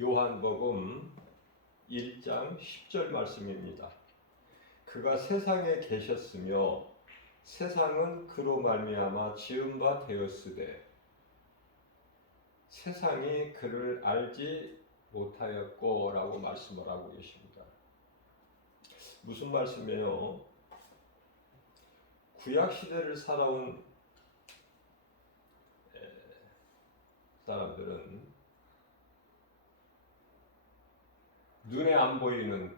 요한복음 1장 10절 말씀입니다. 그가 세상에 계셨으며 세상은 그로 말미암아 지은 바 되었으되 세상이 그를 알지 못하였고 라고 말씀을 하고 계십니다. 무슨 말씀이에요? 구약시대를 살아온 사람들은 눈에 안 보이는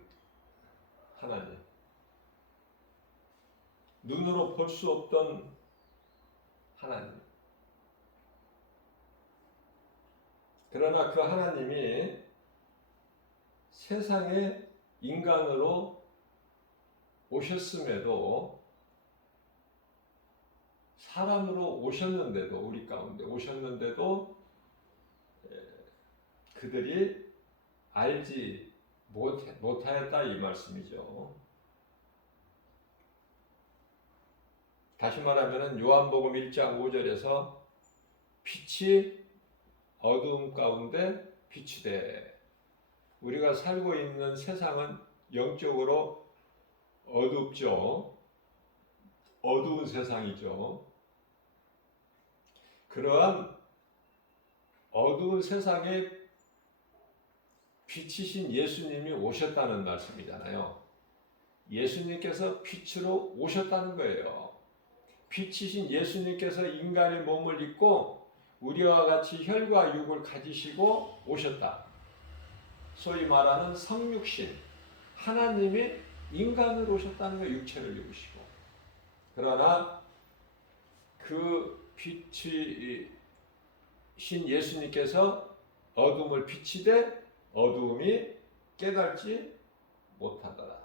하나님, 눈으로 볼 수 없던 하나님. 그러나 그 하나님이 세상에 인간으로 오셨음에도, 사람으로 오셨는데도, 우리 가운데 오셨는데도 그들이 알지 못하였다 이 말씀이죠. 다시 말하면 요한복음 1장 5절에서 빛이 어두움 가운데 비추되, 우리가 살고 있는 세상은 영적으로 어둡죠. 어두운 세상이죠. 그러한 어두운 세상에 빛이신 예수님이 오셨다는 말씀이잖아요. 예수님께서 빛으로 오셨다는 거예요. 빛이신 예수님께서 인간의 몸을 입고 우리와 같이 혈과 육을 가지시고 오셨다. 소위 말하는 성육신, 하나님이 인간으로 오셨다는 거예요. 육체를 입으시고. 그러나 그 빛이신 예수님께서 어둠을 비치되 어두움이 깨닫지 못하더라.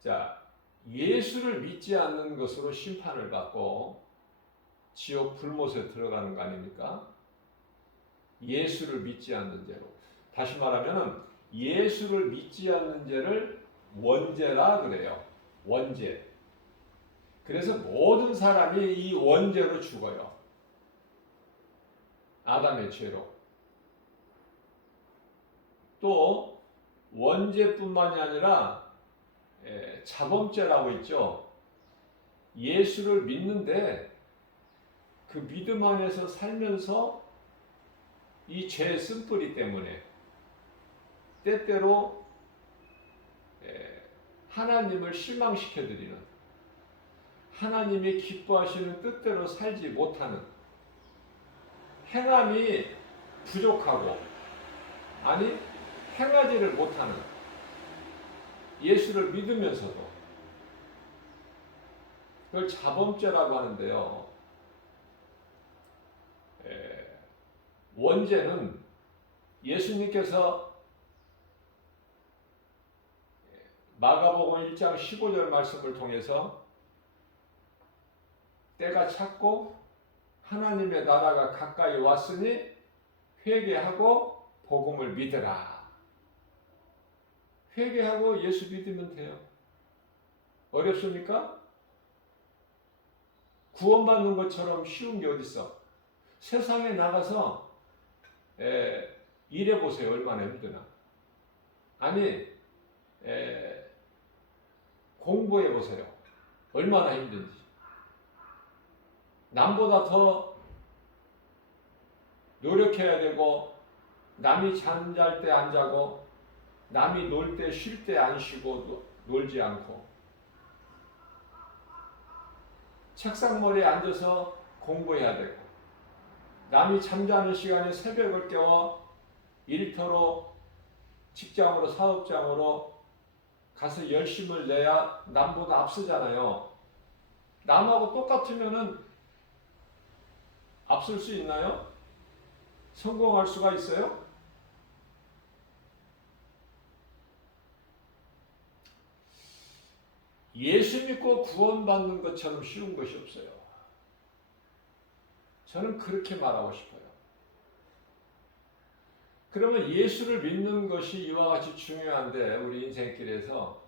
자, 예수를 믿지 않는 것으로 심판을 받고 지옥 불못에 들어가는 거 아닙니까? 예수를 믿지 않는 죄로. 다시 말하면 예수를 믿지 않는 죄를 원죄라 그래요. 원죄. 그래서 모든 사람이 이 원죄로 죽어요. 아담의 죄로. 또 원죄뿐만이 아니라 자범죄라고 있죠. 예수를 믿는데 그 믿음 안에서 살면서 이 죄의 쓴뿌리 때문에 때때로 하나님을 실망시켜드리는, 하나님이 기뻐하시는 뜻대로 살지 못하는, 행함이 부족하고 아니 행하지를 못하는, 예수를 믿으면서도 그걸 자범죄라고 하는데요. 원죄는 예수님께서 마가복음 1장 15절 말씀을 통해서 때가 찼고 하나님의 나라가 가까이 왔으니 회개하고 복음을 믿으라. 회개하고 예수 믿으면 돼요. 어렵습니까? 구원받는 것처럼 쉬운 게 어디 있어? 세상에 나가서 일해보세요. 얼마나 힘드나. 아니 공부해보세요. 얼마나 힘든지. 남보다 더 노력해야 되고, 남이 잠잘 때 안 자고, 남이 놀 때 쉴 때 안 쉬고 놀지 않고, 책상머리에 앉아서 공부해야 되고, 남이 잠자는 시간에 새벽을 깨워 일터로, 직장으로, 사업장으로 가서 열심을 내야 남보다 앞서잖아요. 남하고 똑같으면은 앞설 수 있나요? 성공할 수가 있어요? 예수 믿고 구원받는 것처럼 쉬운 것이 없어요. 저는 그렇게 말하고 싶어요. 그러면 예수를 믿는 것이 이와 같이 중요한데, 우리 인생길에서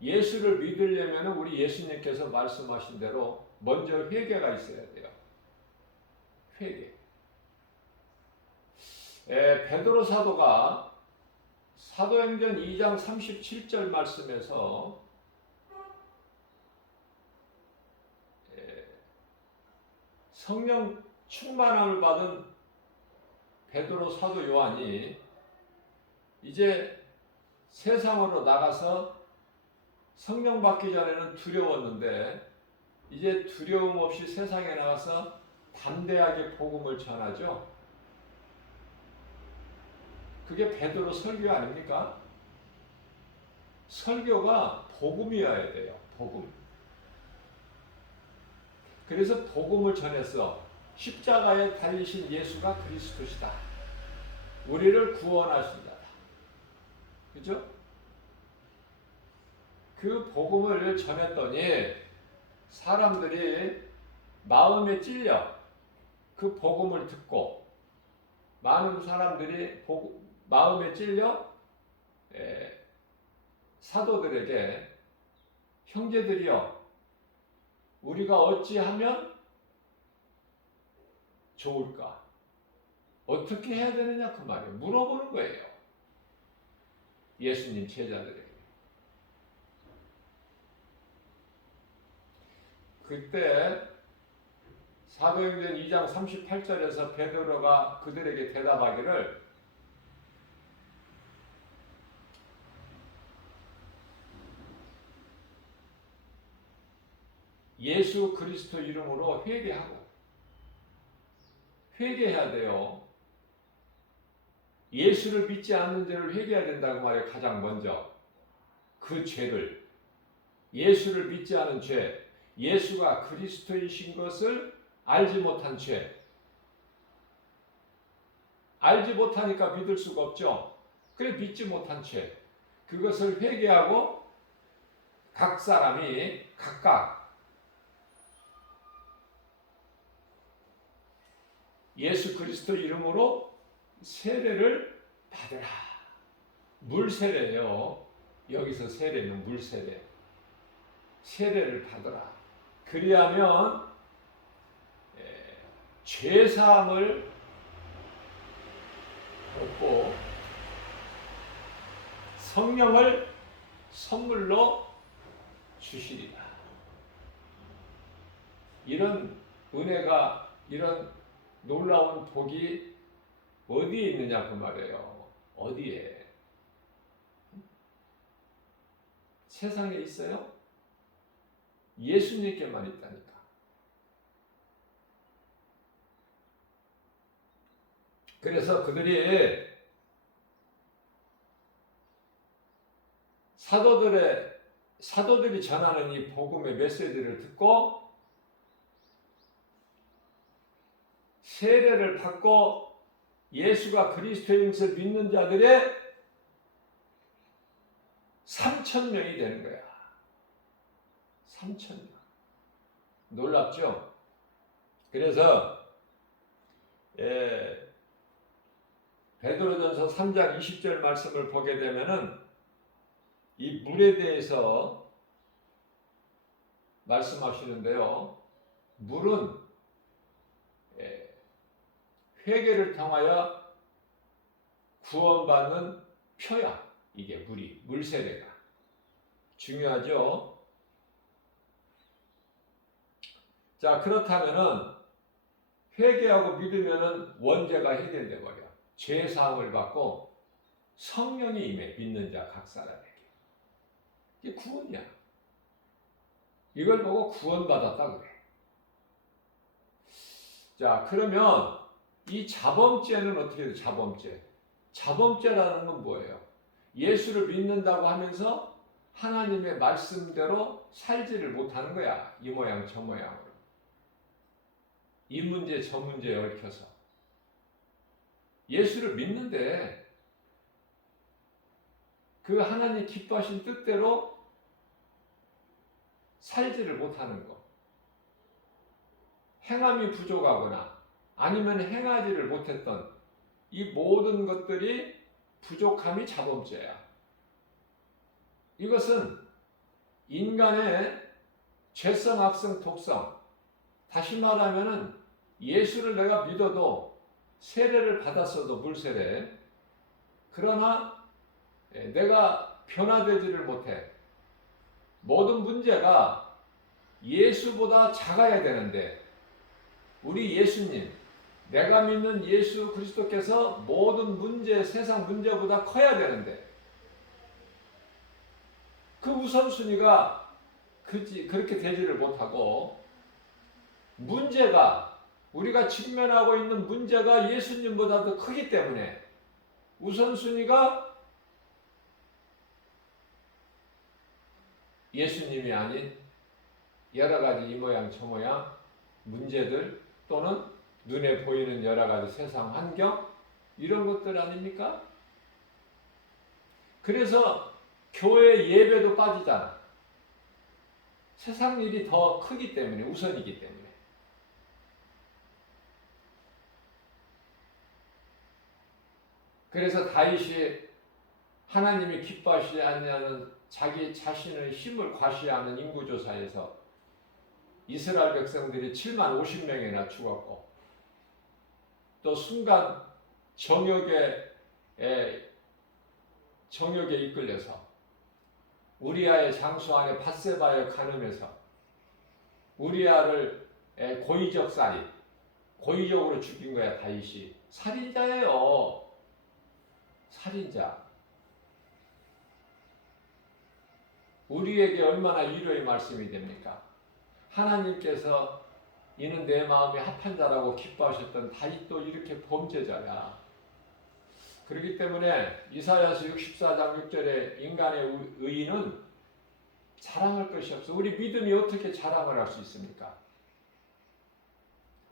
예수를 믿으려면 우리 예수님께서 말씀하신 대로 먼저 회개가 있어야 돼요. 회개. 베드로 사도가 사도행전 2장 37절 말씀에서 성령 충만함을 받은 베드로 사도 요한이 이제 세상으로 나가서 성령 받기 전에는 두려웠는데 이제 두려움 없이 세상에 나가서 담대하게 복음을 전하죠. 그게 베드로 설교 아닙니까? 설교가 복음이어야 돼요. 복음. 그래서 복음을 전해서 십자가에 달리신 예수가 그리스도시다. 우리를 구원하신 자다. 그죠? 그 복음을 전했더니 사람들이 마음에 찔려 그 복음을 듣고 많은 사람들이 마음에 찔려 사도들에게 형제들이여 우리가 어찌하면 좋을까? 어떻게 해야 되느냐 그 말이에요. 물어보는 거예요. 예수님 제자들에게. 그때 사도행전 2장 38절에서 베드로가 그들에게 대답하기를 예수 그리스도 이름으로 회개해야 돼요. 예수를 믿지 않는 죄를 회개해야 된다고 말해요. 가장 먼저 그 죄를, 예수를 믿지 않은 죄, 예수가 그리스도이신 것을 알지 못한 죄, 알지 못하니까 믿을 수가 없죠. 그래 믿지 못한 죄, 그것을 회개하고 각 사람이 각각 예수 그리스도 이름으로 세례를 받으라. 물세례예요. 여기서 세례는 물세례. 세례를 받으라. 그리하면 죄사함을 얻고 성령을 선물로 주시리라. 이런 은혜가, 이런 놀라운 복이 어디에 있느냐 그 말이에요. 어디에? 세상에 있어요? 예수님께만 있다니까. 그래서 그들이 사도들이 전하는 이 복음의 메시지를 듣고 세례를 받고 예수가 그리스도인 것을 믿는 자들의 3,000명이 되는 거야. 3,000명. 놀랍죠? 그래서 베드로전서 3장 20절 말씀을 보게 되면은 이 물에 대해서 말씀하시는데요. 물은 회개를 통하여 구원받는 표야. 이게 물세례가. 중요하죠? 자, 그렇다면은 회개하고 믿으면은 원죄가 해결돼 버려. 죄 사함을 받고 성령이 임해 믿는 자 각 사람에게. 이게 구원이야. 이걸 보고 구원받았다 그래. 자, 그러면 이 자범죄는 어떻게 돼요? 자범죄라는 건 뭐예요? 예수를 믿는다고 하면서 하나님의 말씀대로 살지를 못하는 거야. 이 모양 저 모양으로. 이 문제 저 문제에 얽혀서. 예수를 믿는데 그 하나님 기뻐하신 뜻대로 살지를 못하는 거. 행함이 부족하거나 아니면 행하지를 못했던 이 모든 것들이 부족함이 자범죄야. 이것은 인간의 죄성, 악성, 독성. 다시 말하면은 예수를 내가 믿어도 세례를 받았어도 물세례. 그러나 내가 변화되지를 못해. 모든 문제가 예수보다 작아야 되는데 우리 예수님, 내가 믿는 예수 그리스도께서 모든 문제, 세상 문제보다 커야 되는데 그 우선순위가 그렇게 되지를 못하고 문제가 우리가 직면하고 있는 문제가 예수님보다도 크기 때문에 우선순위가 예수님이 아닌 여러 가지 이 모양 저 모양 문제들 또는 눈에 보이는 여러 가지 세상 환경 이런 것들 아닙니까? 그래서 교회 예배도 빠지잖아. 세상 일이 더 크기 때문에 우선이기 때문에. 그래서 다윗이 하나님이 기뻐하시지 않냐는 자기 자신의 힘을 과시하는 인구조사에서 이스라엘 백성들이 7만 50명이나 죽었고 또 순간 정욕에 이끌려서 우리아의 장수 안에 밧세바에 간음해서 우리아를 고의적 살인, 고의적으로 죽인 거야. 다윗이 살인자예요. 살인자. 우리에게 얼마나 위로의 말씀이 됩니까? 하나님께서 이는 내 마음에 합한 자라고 기뻐하셨던 다윗도 이렇게 범죄자야. 그렇기 때문에 이사야서 64장 6절에 인간의 의인은 자랑할 것이 없어. 우리 믿음이 어떻게 자랑을 할 수 있습니까?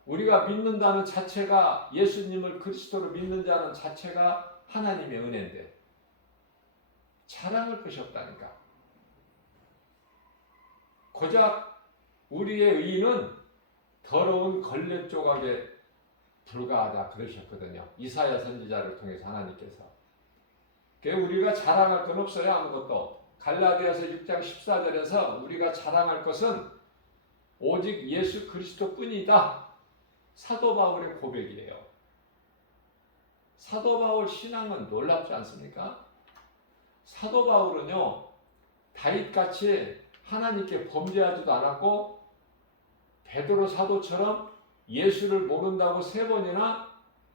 우리가 믿는다는 자체가 예수님을 그리스도로 믿는 자는 자체가 하나님의 은혜인데 자랑할 것이 없다니까. 고작 우리의 의인은 더러운 걸레 조각에 불과하다 그러셨거든요. 이사야 선지자를 통해서 하나님께서. 우리가 자랑할 건 없어요. 아무것도. 갈라디아서 6장 14절에서 우리가 자랑할 것은 오직 예수 그리스도 뿐이다. 사도 바울의 고백이에요. 사도 바울 신앙은 놀랍지 않습니까? 사도 바울은요, 다윗같이 하나님께 범죄하지도 않았고 베드로 사도처럼 예수를 모른다고 3번이나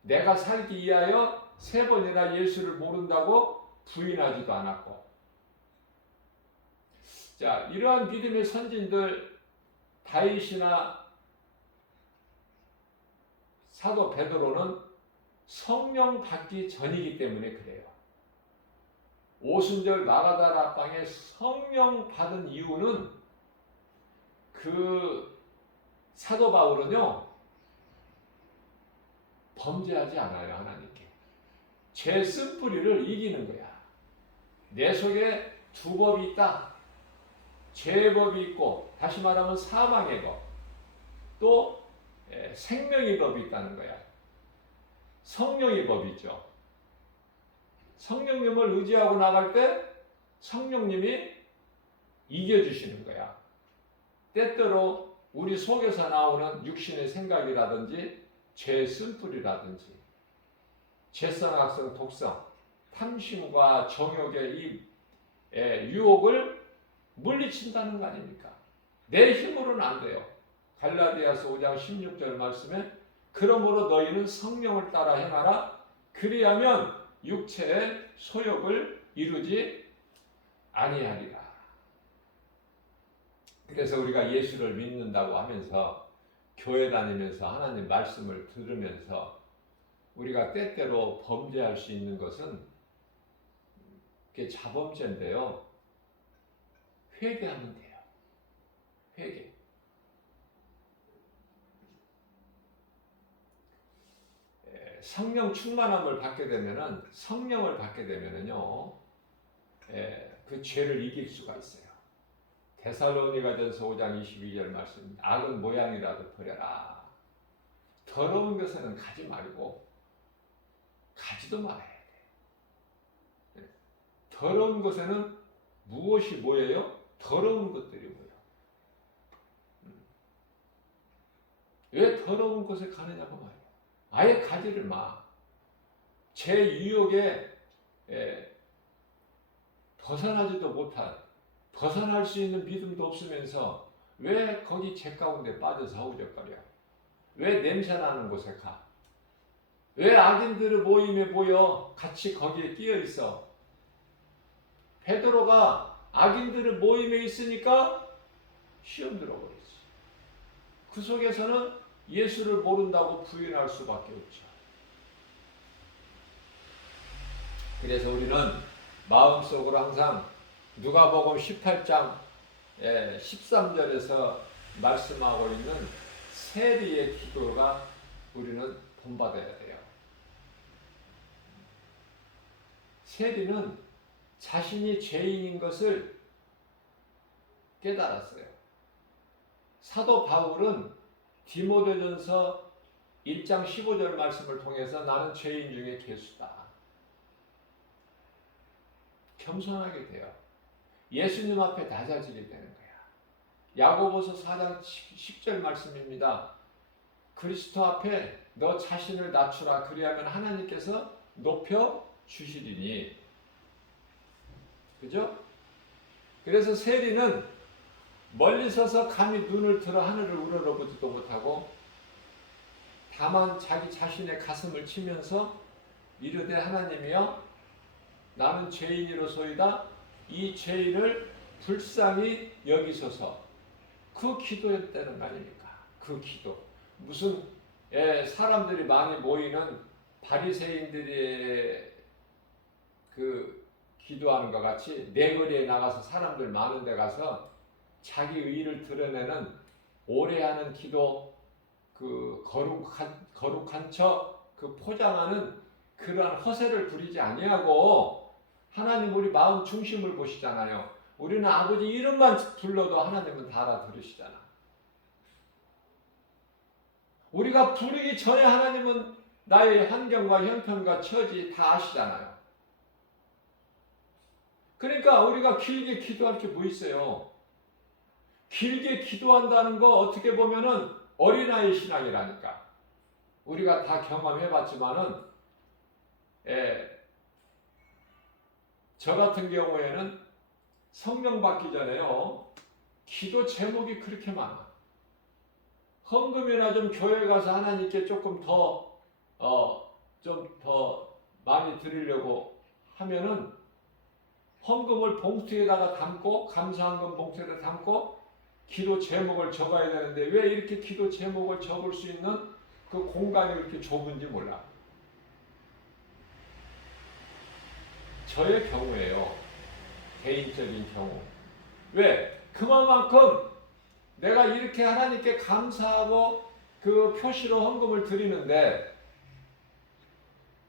내가 살기 위하여 3번이나 예수를 모른다고 부인하지도 않았고. 자, 이러한 믿음의 선진들 다윗이나 사도 베드로는 성령 받기 전이기 때문에 그래요. 오순절 마가다라 방에 성령 받은 이유는 그 사도 바울은요 범죄하지 않아요. 하나님께 죄 쓴뿌리를 이기는 거야. 내 속에 두 법이 있다. 죄의 법이 있고 다시 말하면 사망의 법 또 생명의 법이 있다는 거야. 성령의 법이죠. 성령님을 의지하고 나갈 때 성령님이 이겨주시는 거야. 때때로 우리 속에서 나오는 육신의 생각이라든지 죄의 쓴뿌리라든지 죄성, 악성, 독성, 탐심과 정욕의 이 유혹을 물리친다는 거 아닙니까? 내 힘으로는 안 돼요. 갈라디아서 5장 16절 말씀에 그러므로 너희는 성령을 따라 행하라. 그리하면 육체의 소욕을 이루지 아니하리라. 그래서 우리가 예수를 믿는다고 하면서 교회 다니면서 하나님 말씀을 들으면서 우리가 때때로 범죄할 수 있는 것은 그게 자범죄인데요. 회개하면 돼요. 회개. 성령 충만함을 받게 되면은 성령을 받게 되면은요, 그 죄를 이길 수가 있어요. 데살로니가전서 5장 22절 말씀. 악은 모양이라도 버려라. 더러운 것에는 가지 말고 가지도 말아야 돼. 더러운 것에는 무엇이 뭐예요? 더러운 것들이 뭐예요? 왜 더러운 곳에 가느냐고 말이에요. 아예 가지를 마. 제 유혹에 벗어나지도 못한, 벗어날 수 있는 믿음도 없으면서 왜 거기 죄 가운데 빠져서 허우적거려? 왜 냄새나는 곳에 가? 왜 악인들의 모임에 모여 같이 거기에 끼어 있어? 베드로가 악인들의 모임에 있으니까 시험 들어버렸지. 그 속에서는 예수를 모른다고 부인할 수밖에 없죠. 그래서 우리는 마음속으로 항상 누가복음 18장 13절에서 말씀하고 있는 세리의 기도가 우리는 본받아야 돼요. 세리는 자신이 죄인인 것을 깨달았어요. 사도 바울은 디모데전서 1장 15절 말씀을 통해서 나는 죄인 중에 괴수다. 겸손하게 돼요. 예수님 앞에 낮아지게 되는 거야. 야고보서 4장 10절 말씀입니다. 그리스도 앞에 너 자신을 낮추라. 그리하면 하나님께서 높여 주시리니. 그죠? 그래서 세리는 멀리 서서 감히 눈을 들어 하늘을 우러러보지도 못하고 다만 자기 자신의 가슴을 치면서 이르되 하나님이여 나는 죄인이로소이다. 이 죄인을 불쌍히 여기소서. 그 기도했다는 거 아닙니까? 그 기도. 무슨 사람들이 많이 모이는 바리새인들의 그 기도하는 것 같이 내거리에 나가서 사람들 많은 데 가서 자기 의의를 드러내는 오래 하는 기도, 그 거룩한 척 그 포장하는 그러한 허세를 부리지 아니하고 하나님 우리 마음 중심을 보시잖아요. 우리는 아버지 이름만 불러도 하나님은 다 알아들으시잖아. 우리가 부르기 전에 하나님은 나의 환경과 형편과 처지 다 아시잖아요. 그러니까 우리가 길게 기도할 게 뭐 있어요? 길게 기도한다는 거 어떻게 보면은 어린아이 신앙이라니까. 우리가 다 경험해봤지만은 저 같은 경우에는 성령 받기 전에요. 기도 제목이 그렇게 많아. 헌금이나 좀 교회 가서 하나님께 조금 좀 더 많이 드리려고 하면은 헌금을 봉투에다가 담고 감사헌금 봉투에다 담고 기도 제목을 적어야 되는데 왜 이렇게 기도 제목을 적을 수 있는 그 공간이 그렇게 좁은지 몰라. 저의 경우에요. 개인적인 경우. 왜? 그만큼 내가 이렇게 하나님께 감사하고 그 표시로 헌금을 드리는데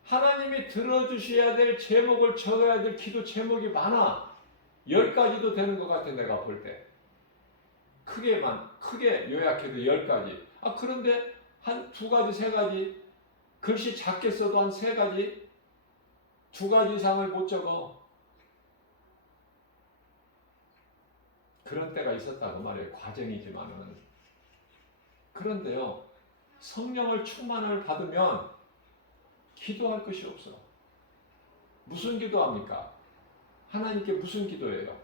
하나님이 들어주셔야 될 제목을 적어야 될 기도 제목이 많아. 10가지도 되는 것 같아 내가 볼 때. 크게 요약해도 10가지. 그런데 한 2가지, 3가지 글씨 작게 써도 한 3가지 2가지 이상을 못 적어. 그런 때가 있었다고 말이에요. 과정이지만은. 그런데요. 성령을 충만을 받으면 기도할 것이 없어. 무슨 기도합니까? 하나님께 무슨 기도예요?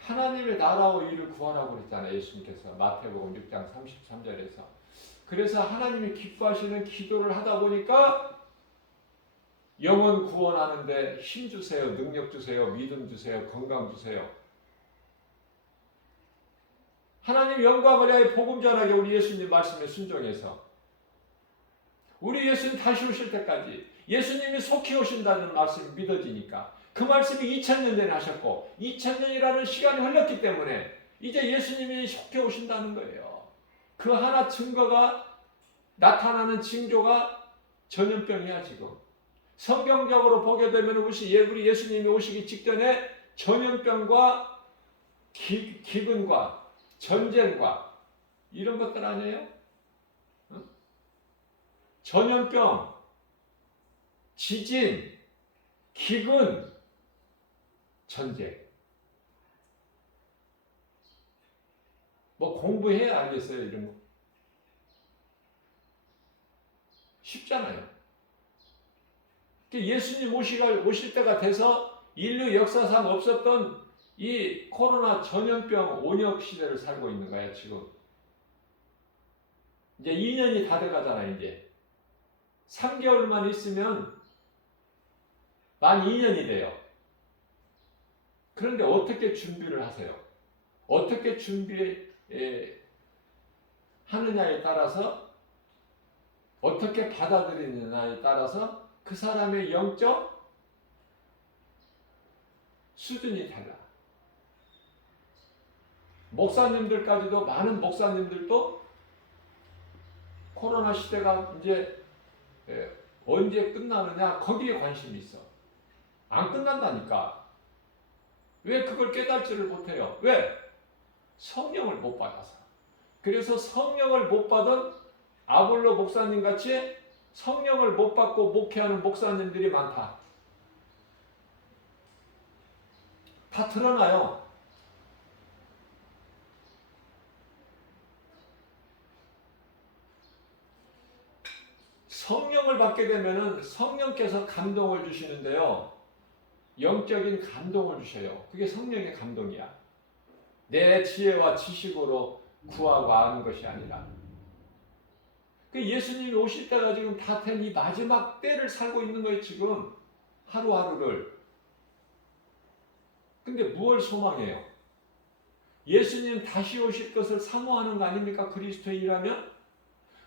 하나님의 나라와 의를 구하라고 그랬잖아요. 예수님께서 마태복음 6장 33절에서. 그래서 하나님이 기뻐하시는 기도를 하다 보니까 영혼 구원하는데 힘 주세요. 능력 주세요. 믿음 주세요. 건강 주세요. 하나님 영광을 위하여 복음 전하게 우리 예수님 말씀에 순종해서 우리 예수님 다시 오실 때까지 예수님이 속히 오신다는 말씀이 믿어지니까 그 말씀이 2000년 전에 하셨고 2000년이라는 시간이 흘렀기 때문에 이제 예수님이 속히 오신다는 거예요. 그 하나 증거가 나타나는 징조가 전염병이야 지금. 성경적으로 보게 되면 우리 예수님이 오시기 직전에 전염병과 기근과 전쟁과 이런 것들 아니에요? 응? 전염병, 지진, 기근, 전쟁. 뭐 공부해야 알겠어요 이런 거. 쉽잖아요. 예수님 오실 때가 돼서 인류 역사상 없었던 이 코로나 전염병 온역 시대를 살고 있는 거예요, 지금. 이제 2년이 다 돼가잖아요, 이제. 3개월만 있으면 만 2년이 돼요. 그런데 어떻게 준비를 하세요? 어떻게 준비하느냐에 따라서, 어떻게 받아들이느냐에 따라서 그 사람의 영적 수준이 달라. 목사님들까지도, 많은 목사님들도 코로나 시대가 이제 언제 끝나느냐 거기에 관심이 있어. 안 끝난다니까. 왜 그걸 깨닫지를 못해요? 왜? 성령을 못 받아서. 그래서 성령을 못 받은 아볼로 목사님 같이 성령을 못 받고 목회하는 목사님들이 많다. 다 드러나요. 성령을 받게 되면은 성령께서 감동을 주시는데요. 영적인 감동을 주셔요. 그게 성령의 감동이야. 내 지혜와 지식으로 구하고 아는 것이 아니라. 그 예수님이 오실 때가 지금 다 된 이 마지막 때를 살고 있는 거예요, 지금. 하루하루를. 근데 무엇을 소망해요? 예수님 다시 오실 것을 사모하는 거 아닙니까? 그리스도인이라면?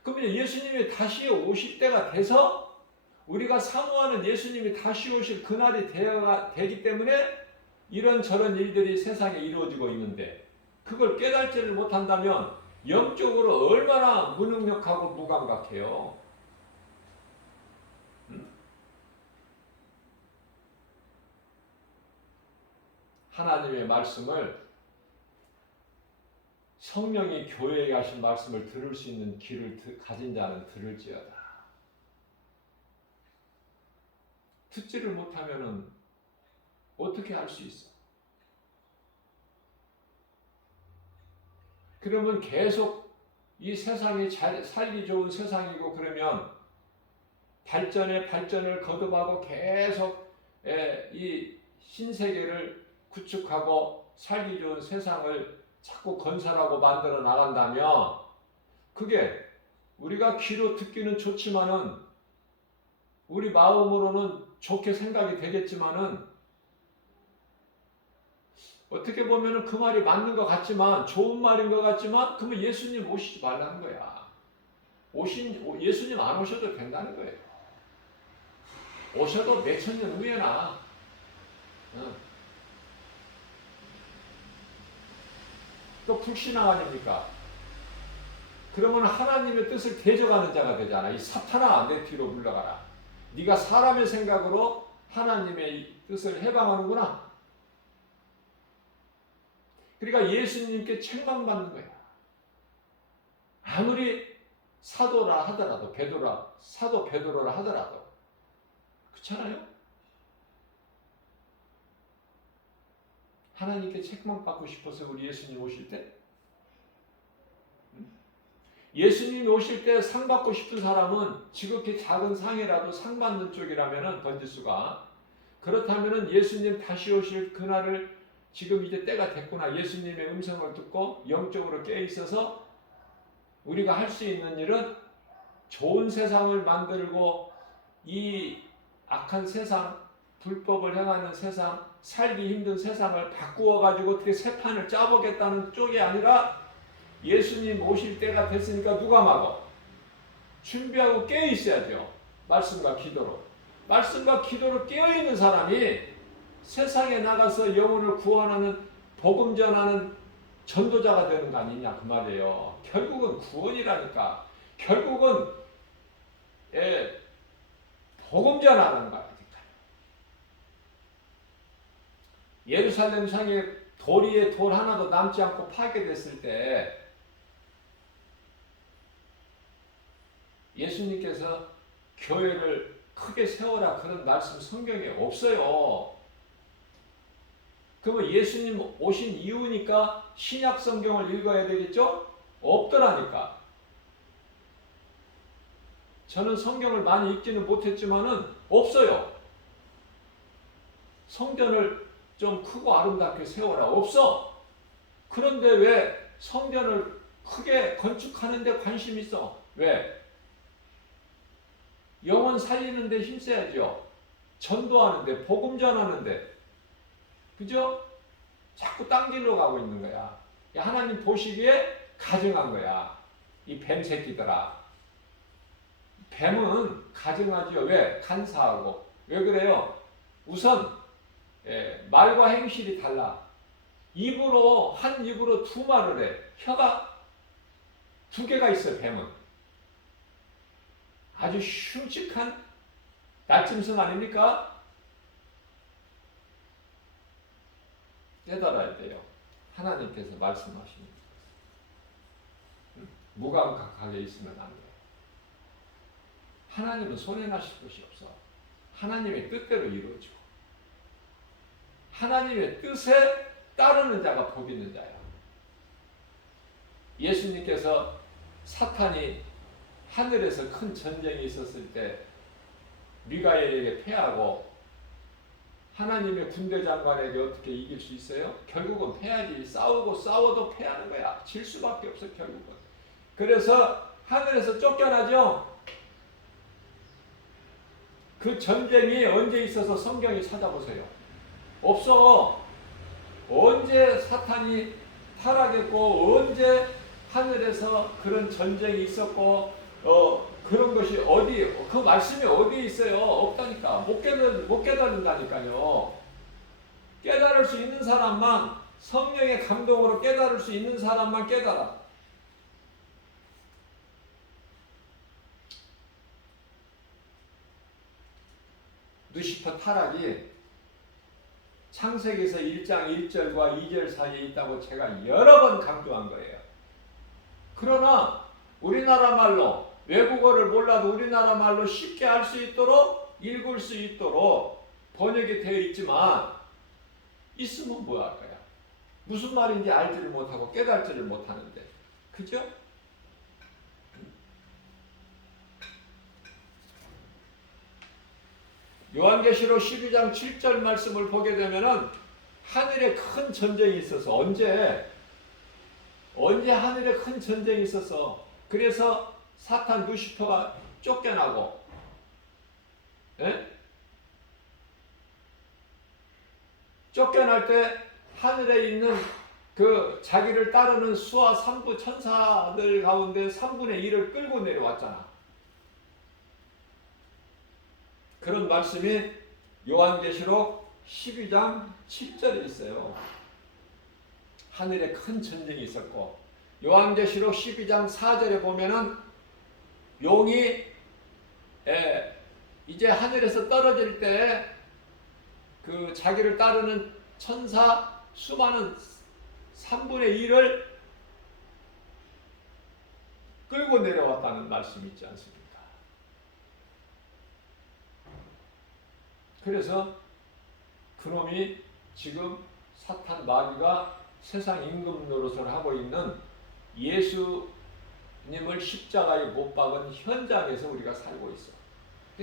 그러면 예수님이 다시 오실 때가 돼서 우리가 사모하는 예수님이 다시 오실 그날이 되기 때문에 이런저런 일들이 세상에 이루어지고 있는데 그걸 깨닫지를 못한다면 영적으로 얼마나 무능력하고 무감각해요. 하나님의 말씀을, 성령이 교회에 하신 말씀을 들을 수 있는 귀를 가진 자는 들을지어다. 듣지를 못하면 어떻게 알 수 있어? 그러면 계속 이 세상이 살기 좋은 세상이고 그러면 발전을 거듭하고 계속 이 신세계를 구축하고 살기 좋은 세상을 자꾸 건설하고 만들어 나간다면 그게 우리가 귀로 듣기는 좋지만은 우리 마음으로는 좋게 생각이 되겠지만은 어떻게 보면은 그 말이 맞는 것 같지만 좋은 말인 것 같지만 그러면 예수님 오시지 말라는 거야. 예수님 안 오셔도 된다는 거예요. 오셔도 몇천 년 후에나 또 불신앙 아닙니까? 그러면 하나님의 뜻을 대적하는 자가 되잖아. 이 사탄아 내 뒤로 물러가라. 네가 사람의 생각으로 하나님의 뜻을 해방하는구나. 그러니까 예수님께 책망받는 거야. 아무리 사도라 하더라도 사도 베드로라 하더라도 그렇잖아요? 하나님께 책망받고 싶어서 우리 예수님 오실 때 예수님이 오실 때 상 받고 싶은 사람은 지극히 작은 상이라도 상 받는 쪽이라면은 번지수가 그렇다면은 예수님 다시 오실 그날을 지금 이제 때가 됐구나. 예수님의 음성을 듣고 영적으로 깨어 있어서 우리가 할 수 있는 일은 좋은 세상을 만들고 이 악한 세상, 불법을 행하는 세상, 살기 힘든 세상을 바꾸어 가지고 어떻게 새 판을 짜보겠다는 쪽이 아니라 예수님 오실 때가 됐으니까 누가 막어? 준비하고 깨어 있어야죠. 말씀과 기도로. 말씀과 기도로 깨어 있는 사람이 세상에 나가서 영혼을 구원하는 복음 전하는 전도자가 되는 거 아니냐 그 말이에요. 결국은 구원이라니까. 결국은 복음 전하는 거니까. 예루살렘 성에 도리에 돌 하나도 남지 않고 파괴됐을 때 예수님께서 교회를 크게 세워라 그런 말씀 성경에 없어요. 그러면 예수님 오신 이유니까 신약 성경을 읽어야 되겠죠? 없더라니까. 저는 성경을 많이 읽지는 못했지만은 없어요. 성전을 좀 크고 아름답게 세워라. 없어. 그런데 왜 성전을 크게 건축하는 데 관심 있어? 왜? 영혼 살리는 데 힘써야죠. 전도하는데, 복음 전하는데. 그죠? 자꾸 딴 길로 가고 있는 거야. 하나님 보시기에 가증한 거야. 이 뱀 새끼들아. 뱀은 가증하죠. 왜? 간사하고. 왜 그래요? 우선 말과 행실이 달라. 입으로 한 입으로 두 말을 해. 혀가 두 개가 있어. 뱀은 아주 흉측한 나침성 아닙니까? 깨달아야 돼요. 하나님께서 말씀하십니다. 무감각하게 있으면 안 돼요. 하나님은 손해나실 것이 없어. 하나님의 뜻대로 이루어지고 하나님의 뜻에 따르는 자가 복 있는 자야. 예수님께서 사탄이 하늘에서 큰 전쟁이 있었을 때 미가엘에게 패하고 하나님의 군대 장관에게 어떻게 이길 수 있어요? 결국은 패야지. 싸워도 패하는 거야. 질 수밖에 없어 결국은. 그래서 하늘에서 쫓겨나죠. 그 전쟁이 언제 있어서 성경이 찾아보세요. 없어. 언제 사탄이 타락했고 언제 하늘에서 그런 전쟁이 있었고 그런 것이 어디 그 말씀이 어디에 있어요? 없다니까. 못 깨달는다니까요. 깨달을 수 있는 사람만 성령의 감동으로 깨달을 수 있는 사람만 깨달아. 루시퍼 타락이 창세기에서 1장 1절과 2절 사이에 있다고 제가 여러 번 강조한 거예요. 그러나 우리나라 말로 외국어를 몰라도 우리나라 말로 쉽게 알 수 있도록 읽을 수 있도록 번역이 되어 있지만 있으면 뭐 할 거야? 무슨 말인지 알지를 못하고 깨달지를 못하는데. 그죠? 요한계시록 12장 7절 말씀을 보게 되면은 하늘에 큰 전쟁이 있어서 언제 하늘에 큰 전쟁이 있어서 그래서 사탄 루시퍼가 쫓겨나고 쫓겨날 때 하늘에 있는 그 자기를 따르는 수와 산부 천사들 가운데 3분의 1을 끌고 내려왔잖아. 그런 말씀이 요한계시록 12장 7절에 있어요. 하늘에 큰 전쟁이 있었고 요한계시록 12장 4절에 보면은 용이 이제 하늘에서 떨어질 때 그 자기를 따르는 천사 수많은 3분의 1을 끌고 내려왔다는 말씀이 있지 않습니까? 그래서 그놈이 지금 사탄 마귀가 세상 임금 노릇을 하고 있는 예수님을 십자가에 못 박은 현장에서 우리가 살고 있어.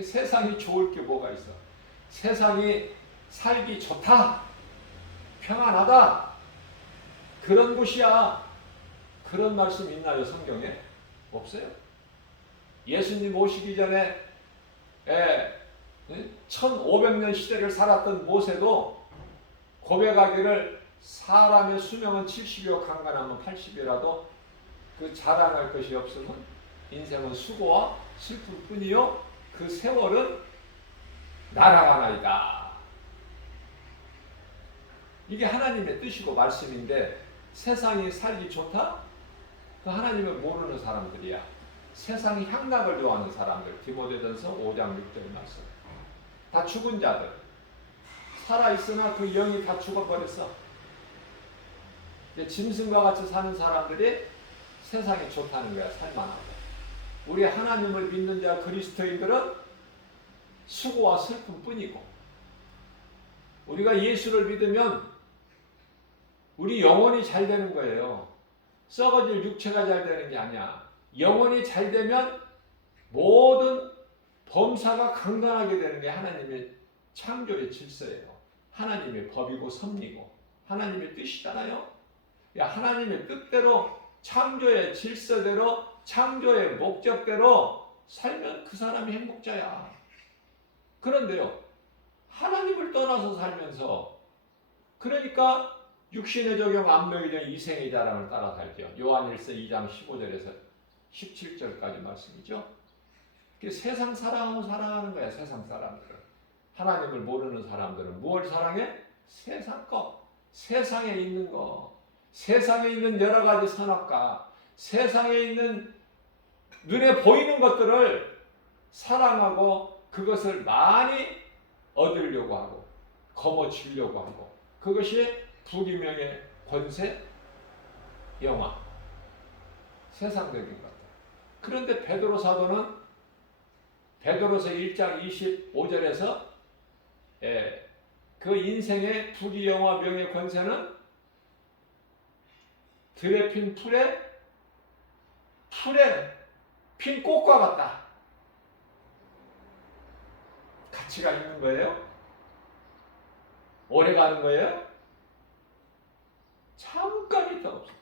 세상이 좋을 게 뭐가 있어? 세상이 살기 좋다, 평안하다, 그런 곳이야. 그런 말씀 있나요? 성경에? 없어요. 예수님 오시기 전에 1500년 시대를 살았던 모세도 고백하기를 사람의 수명은 70이요 강간하면 80이라도 그 자랑할 것이 없으면 인생은 수고와 슬플 뿐이요 그 세월은 날아가나이다. 이게 하나님의 뜻이고 말씀인데 세상이 살기 좋다? 그 하나님을 모르는 사람들이야. 세상 향락을 좋아하는 사람들. 디모데전서 5장 6절 말씀. 다 죽은 자들. 살아있으나 그 영이 다 죽어버렸어. 짐승과 같이 사는 사람들이 세상이 좋다는 거야. 살만하고. 우리 하나님을 믿는 자 그리스도인들은 수고와 슬픔 뿐이고 우리가 예수를 믿으면 우리 영혼이 잘 되는 거예요. 썩어질 육체가 잘 되는 게 아니야. 영혼이 잘 되면 모든 범사가 강건하게 되는 게 하나님의 창조의 질서예요. 하나님의 법이고 섭리고 하나님의 뜻이잖아요. 하나님의 뜻대로 창조의 질서대로 창조의 목적대로 살면 그 사람이 행복자야. 그런데요, 하나님을 떠나서 살면서, 그러니까 육신의 적용 안목이 된 이생의 자랑을 따라 살죠. 요한일서 2장 15절에서 17절까지 말씀이죠. 세상 사랑을 사랑하는 거야. 세상 사람들은. 하나님을 모르는 사람들은 무엇을 사랑해? 세상 것, 세상에 있는 거, 세상에 있는 여러 가지 선악과, 세상에 있는 눈에 보이는 것들을 사랑하고 그것을 많이 얻으려고 하고 거머쥐려고 하고, 그것이 부귀명예, 권세, 영화, 세상적인 것들. 그런데 베드로 사도는 베드로서 1장 25절에서 그 인생의 부귀, 영화, 명예, 권세는 들에 핀 풀에 핀 꽃과 같다. 가치가 있는 거예요? 오래 가는 거예요? 잠깐 있다 없어.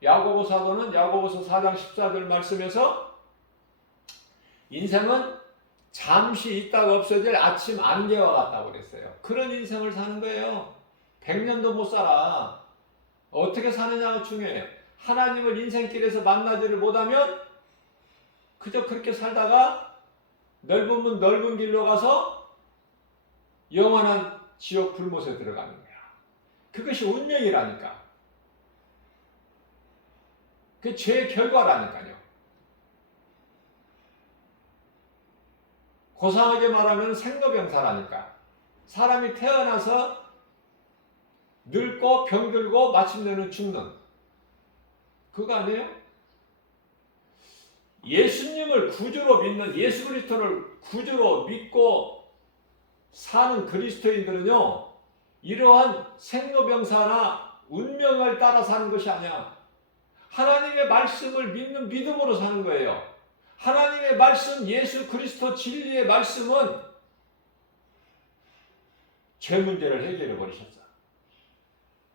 야고보 사도는 야고보서 4장 14절 말씀에서 인생은 잠시 있다가 없어질 아침 안개와 같다고 그랬어요. 그런 인생을 사는 거예요. 100년도 못 살아. 어떻게 사느냐가 중요해요. 하나님을 인생길에서 만나지를 못하면 그저 그렇게 살다가 넓은 문 넓은 길로 가서 영원한 지옥 불못에 들어가는 거야. 그것이 운명이라니까. 그 죄의 결과라니까요. 고상하게 말하면 생로병사라니까. 사람이 태어나서 늙고 병들고 마침내는 죽는, 그거 아니에요? 예수님을 구주로 믿는, 예수 그리스도를 구주로 믿고 사는 그리스도인들은요, 이러한 생로병사나 운명을 따라 사는 것이 아니야. 하나님의 말씀을 믿는 믿음으로 사는 거예요. 하나님의 말씀, 예수 그리스도 진리의 말씀은 죄 문제를 해결해 버리셨어.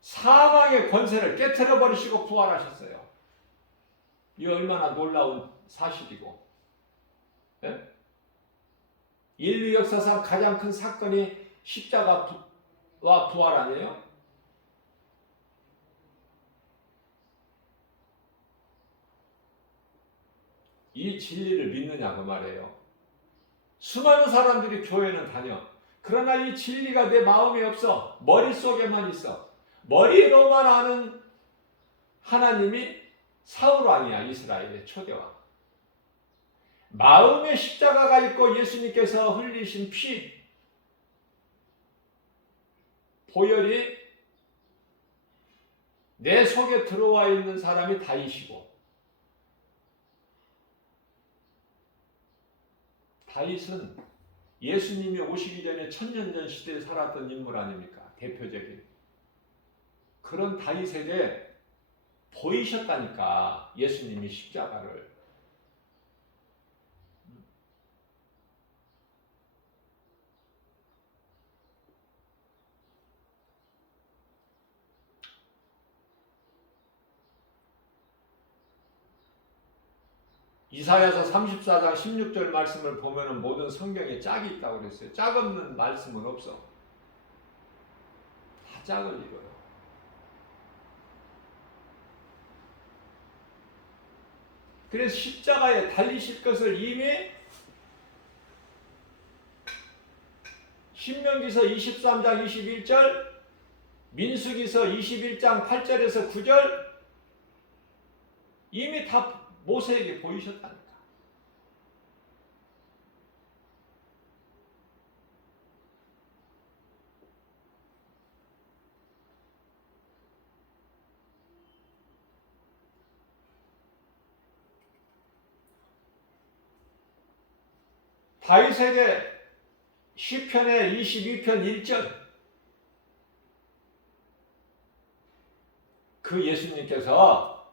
사망의 권세를 깨트려 버리시고 부활하셨어요. 이 얼마나 놀라운 사실이고, 예? 인류 역사상 가장 큰 사건이 십자가와 부활 아니에요? 이 진리를 믿느냐 그 말이에요. 수많은 사람들이 교회는 다녀. 그러나 이 진리가 내 마음에 없어. 머릿속에만 있어. 머리로만 아는 하나님이 사울 왕이야. 이스라엘의 초대왕. 마음에 십자가가 있고 예수님께서 흘리신 피, 보혈이 내 속에 들어와 있는 사람이 다윗이고, 다윗은 예수님이 오시기 전에 천년전 시대에 살았던 인물 아닙니까? 대표적인. 그런 다윗에게 보이셨다니까, 예수님이 십자가를. 이사야서 34장 16절 말씀을 보면은 모든 성경에 짝이 있다고 그랬어요. 짝 없는 말씀은 없어. 다 짝을 이뤄요. 그래서 십자가에 달리실 것을 이미 신명기서 23장 21절, 민수기서 21장 8절에서 9절 이미 다 모세에게 보이셨다니까. 다윗에게 시편의 22편 1절, 그 예수님께서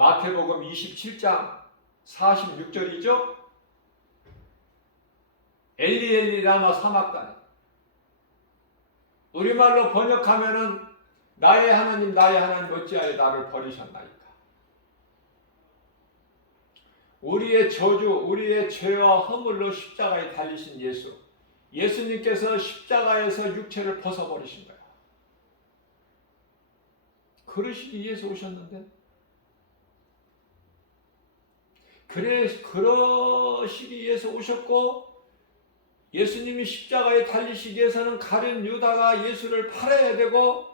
마태복음 27장 46절이죠. 엘리 엘리 라마 사막다니. 우리말로 번역하면은 나의 하나님 어찌하여 나를 버리셨나이까. 우리의 저주, 우리의 죄와 허물로 십자가에 달리신 예수. 예수님께서 십자가에서 육체를 벗어버리신 거야. 그러시기 위해서 오셨는데, 그러시기 위해서 오셨고, 예수님이 십자가에 달리시기 위해서는 가룟 유다가 예수를 팔아야 되고,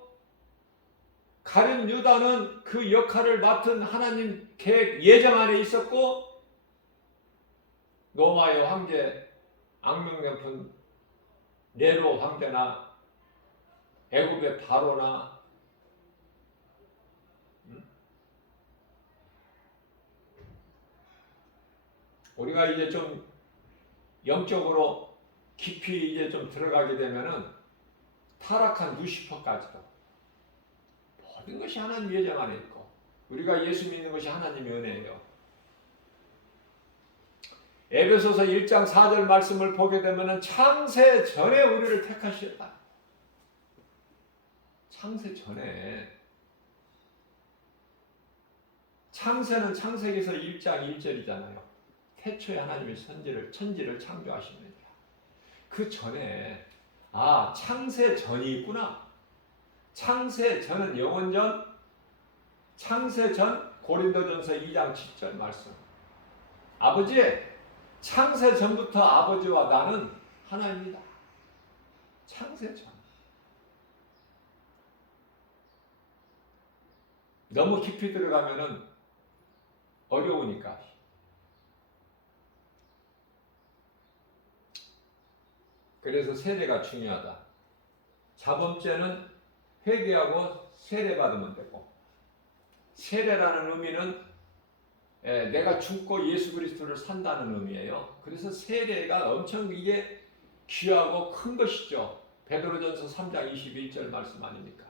가룟 유다는 그 역할을 맡은 하나님 계획 예정 안에 있었고, 로마의 황제, 악명 높은 네로 황제나 애굽의 바로나 우리가 이제 좀 영적으로 깊이 이제 좀 들어가게 되면은 타락한 루시퍼까지도 모든 것이 하나님 예정 안에 있고 우리가 예수 믿는 것이 하나님의 은혜예요. 에베소서 1장 4절 말씀을 보게 되면은 창세 전에 우리를 택하셨다. 창세 전에. 창세는 창세기서 1장 1절이잖아요. 태초에 하나님이 천지를 창조하십니다. 그 전에 창세 전이 있구나. 창세 전은 영원전, 창세 전 고린도전서 2장 7절 말씀. 아버지, 창세 전부터 아버지와 나는 하나입니다. 창세 전. 너무 깊이 들어가면은 어려우니까. 그래서 세례가 중요하다. 자범죄는 회개하고 세례받으면 되고, 세례라는 의미는 내가 죽고 예수 그리스도를 산다는 의미예요. 그래서 세례가 엄청 이게 귀하고 큰 것이죠. 베드로전서 3장 21절 말씀 아닙니까?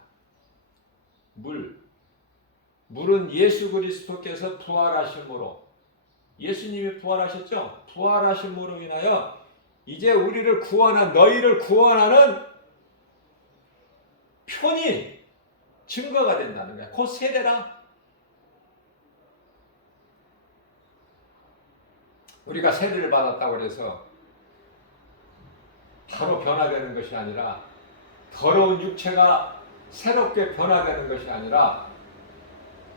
물은 예수 그리스도께서 부활하심으로, 예수님이 부활하셨죠? 부활하심으로 인하여 이제 우리를 너희를 구원하는 표니, 증거가 된다는 거야. 그 세례라. 우리가 세례를 받았다고 해서 바로 변화되는 것이 아니라, 더러운 육체가 새롭게 변화되는 것이 아니라,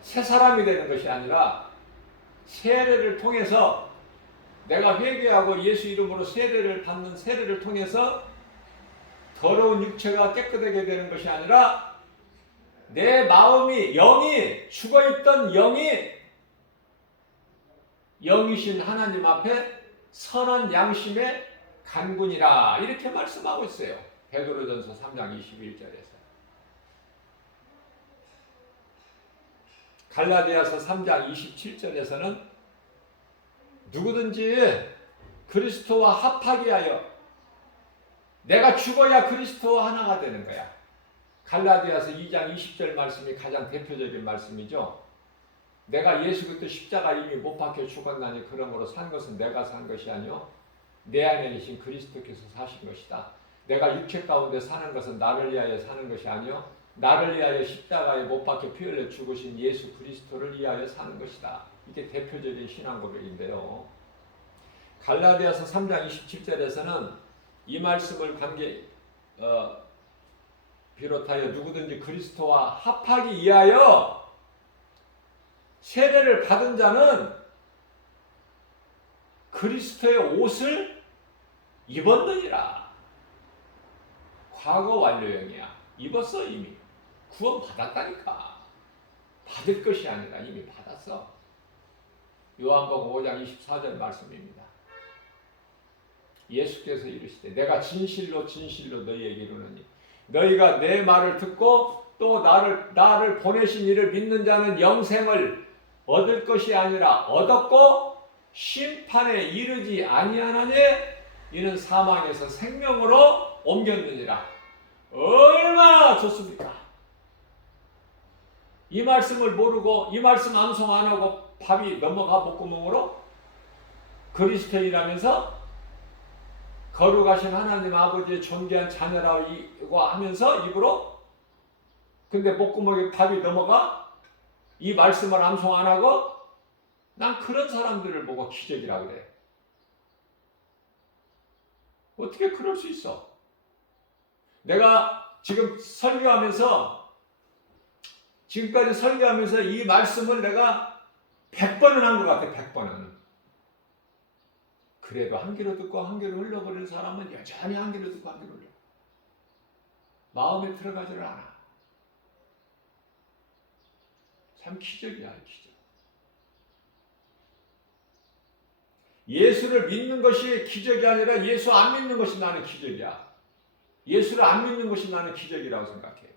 새 사람이 되는 것이 아니라, 세례를 통해서 내가 회개하고 예수 이름으로 세례를 받는 세례를 통해서 더러운 육체가 깨끗하게 되는 것이 아니라, 내 마음이, 영이, 죽어있던 영이신 하나님 앞에 선한 양심의 간군이라, 이렇게 말씀하고 있어요. 베드로전서 3장 21절에서. 갈라디아서 3장 27절에서는 누구든지 그리스도와 합하게 하여, 내가 죽어야 그리스도와 하나가 되는 거야. 갈라디아서 2장 20절 말씀이 가장 대표적인 말씀이죠. 내가 예수 그리스도 십자가 이미 못 박혀 죽었나니 그러므로 산 것은 내가 산 것이 아니요 내 안에 계신 그리스도께서 사신 것이다. 내가 육체 가운데 사는 것은 나를 위하여 사는 것이 아니요 나를 위하여 십자가에 못 박혀 피 흘려 죽으신 예수 그리스도를 위하여 사는 것이다. 이게 대표적인 신앙 고백인데요. 갈라디아서 3장 27절에서는 이 말씀을 비롯하여 누구든지 그리스도와 합하기 위하여 세례를 받은 자는 그리스도의 옷을 입었느니라. 과거 완료형이야. 입었어 이미. 구원 받았다니까. 받을 것이 아니라 이미 받았어. 요한복음 5장 24절 말씀입니다. 예수께서 이르시되 내가 진실로 너희에게 이르노니 너희가 내 말을 듣고 또 나를 보내신 이를 믿는 자는 영생을 얻을 것이 아니라 얻었고 심판에 이르지 아니하나니 이는 사망에서 생명으로 옮겼느니라. 얼마나 좋습니까? 이 말씀을 모르고 이 말씀 암송 안 하고 밥이 넘어가 목구멍으로 그리스도인이라면서 거룩하신 하나님 아버지의 존귀한 자녀라고 하면서 입으로 근데 목구멍에 밥이 넘어가 이 말씀을 암송 안 하고 난 그런 사람들을 보고 기적이라고 그래. 어떻게 그럴 수 있어? 내가 지금 설교하면서 지금까지 설교하면서 이 말씀을 내가 100번은 한 것 같아. 100번은. 그래도 한 귀로 듣고 한 귀로 흘려버리는 사람은 여전히 한 귀로 듣고 한 귀로 흘려. 마음에 들어가지를 않아. 참 기적이야. 기적. 예수를 믿는 것이 기적이 아니라 예수 안 믿는 것이 나는 기적이야. 예수를 안 믿는 것이 나는 기적이라고 생각해.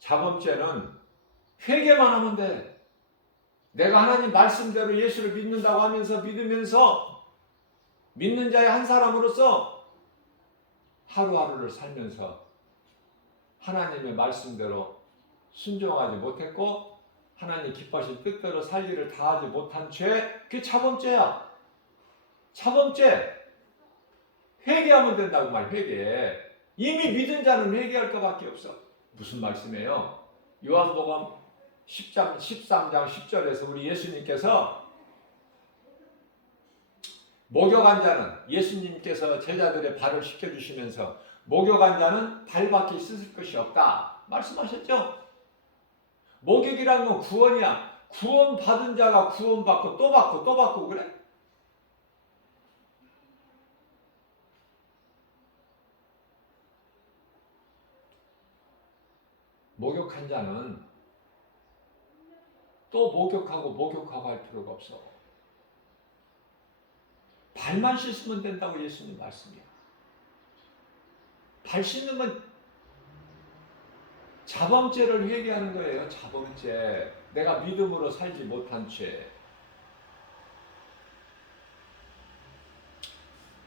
자범죄는 회개만 하면 돼. 내가 하나님 말씀대로 예수를 믿는다고 하면서 믿으면서 믿는 자의 한 사람으로서 하루하루를 살면서 하나님의 말씀대로 순종하지 못했고 하나님 기뻐하신 뜻대로 살기를 다하지 못한 죄, 그게 자범죄야. 자범죄. 회개하면 된다고 말. 회개. 이미 믿은 자는 회개할 것밖에 없어. 무슨 말씀이에요? 요한복음 13장 10절에서 우리 예수님께서 목욕한 자는 예수님께서 제자들의 발을 씻겨주시면서 목욕한 자는 발밖에 씻을 것이 없다 말씀하셨죠? 목욕이란 건 구원이야. 구원 받은 자가 구원 받고 또 받고 또 받고 그래. 목욕한 자는 또 목욕하고 할 필요가 없어. 발만 씻으면 된다고 예수님 말씀이야. 발 씻는 건 자범죄를 회개하는 거예요. 자범죄. 내가 믿음으로 살지 못한 죄.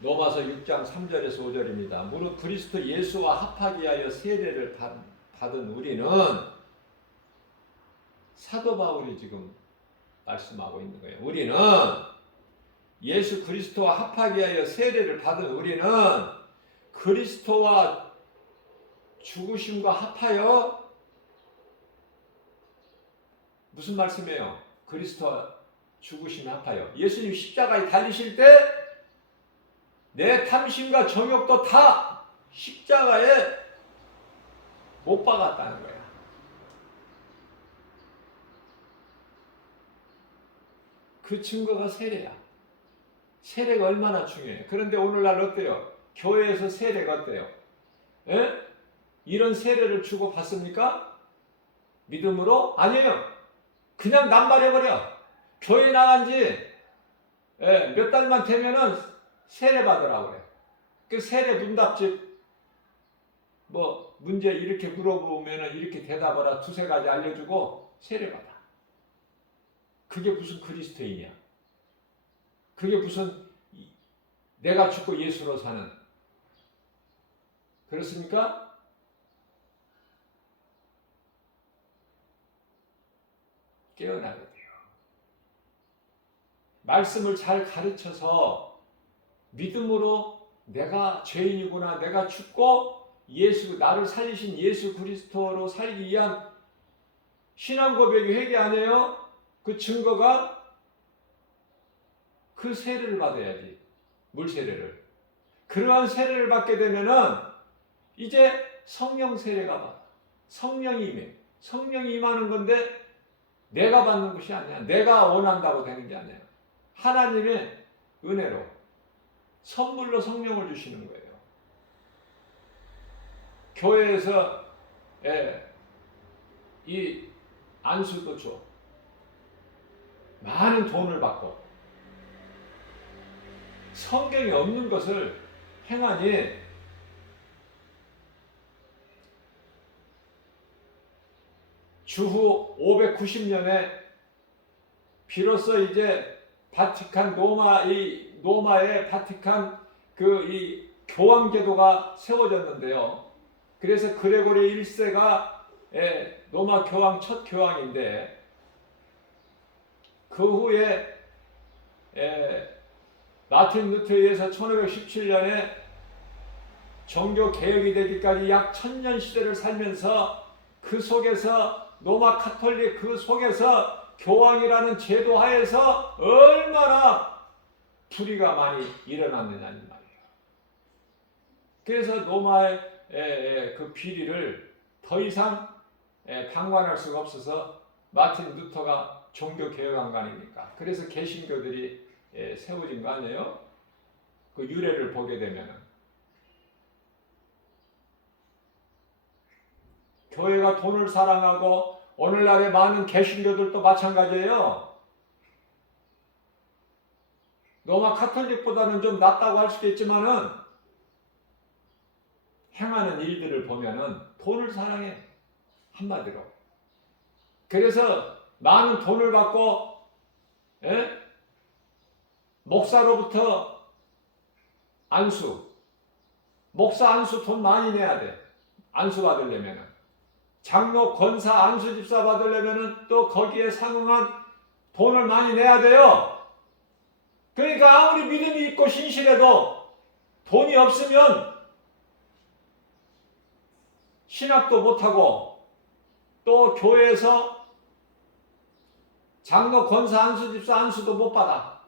로마서 6장 3절에서 5절입니다. 무릇 그리스도 예수와 합하기 위하여 세례를 받은 우리는 사도 바울이 지금 말씀하고 있는 거예요. 우리는 예수 그리스도와 합하기 위하여 세례를 받은 우리는 그리스도와 죽으심과 합하여 무슨 말씀이에요? 그리스도와 죽으심에 합하여 예수님 십자가에 달리실 때 내 탐심과 정욕도 다 십자가에 못 박았다는 거야. 그 증거가 세례야. 세례가 얼마나 중요해. 그런데 오늘날 어때요? 교회에서 세례가 어때요? 에? 이런 세례를 주고 받습니까? 믿음으로? 아니에요. 그냥 남발해버려. 교회 나간 지 몇 달만 되면은 세례 받으라고 그래. 그 세례 문답집 뭐 문제 이렇게 물어보면은 이렇게 대답하라 두세 가지 알려주고 세례 받아. 그게 무슨 그리스도인이야? 그게 무슨 내가 죽고 예수로 사는 그렇습니까? 깨어나야 돼요. 말씀을 잘 가르쳐서 믿음으로 내가 죄인이구나, 내가 죽고 나를 살리신 예수 그리스도로 살기 위한 신앙 고백이 회개 아니에요? 그 증거가 그 세례를 받아야지. 물 세례를. 그러한 세례를 받게 되면은 이제 성령 세례가 받아. 성령이 임해. 성령이 임하는 건데 내가 받는 것이 아니야. 내가 원한다고 되는 게 아니야. 하나님의 은혜로 선물로 성령을 주시는 거예요. 교회에서 이 안수도 줘. 많은 돈을 받고 성경에 없는 것을 행하니 주후 590년에 비로소 이제 바티칸 로마 이 로마의 바티칸 이 교황제도가 세워졌는데요. 그래서 그레고리 1세가 로마 교황 첫 교황인데, 그 후에 마틴 루터에 의해서 1517년에 종교 개혁이 되기까지 약 1000년 시대를 살면서, 그 속에서 로마 카톨릭 그 속에서 교황이라는 제도 하에서 얼마나 불의가 많이 일어났느냐는 말이에요. 그래서 로마의 그 비리를 더 이상 방관할 수가 없어서 마틴 루터가 종교 개혁한 거 아닙니까? 그래서 개신교들이 세워진 거 아니에요? 그 유래를 보게 되면은. 교회가 돈을 사랑하고, 오늘날의 많은 개신교들도 마찬가지예요. 로마 카톨릭보다는 좀 낫다고 할 수도 있지만은 행하는 일들을 보면은 돈을 사랑해, 한마디로. 그래서 많은 돈을 받고 목사로부터 안수, 목사 안수 돈 많이 내야 돼. 안수 받으려면은. 장로, 권사, 안수 집사 받으려면은 또 거기에 상응한 돈을 많이 내야 돼요. 그러니까 아무리 믿음이 있고 신실해도 돈이 없으면 신학도 못하고, 또 교회에서 장로, 권사, 안수 집사 안수도 못 받아.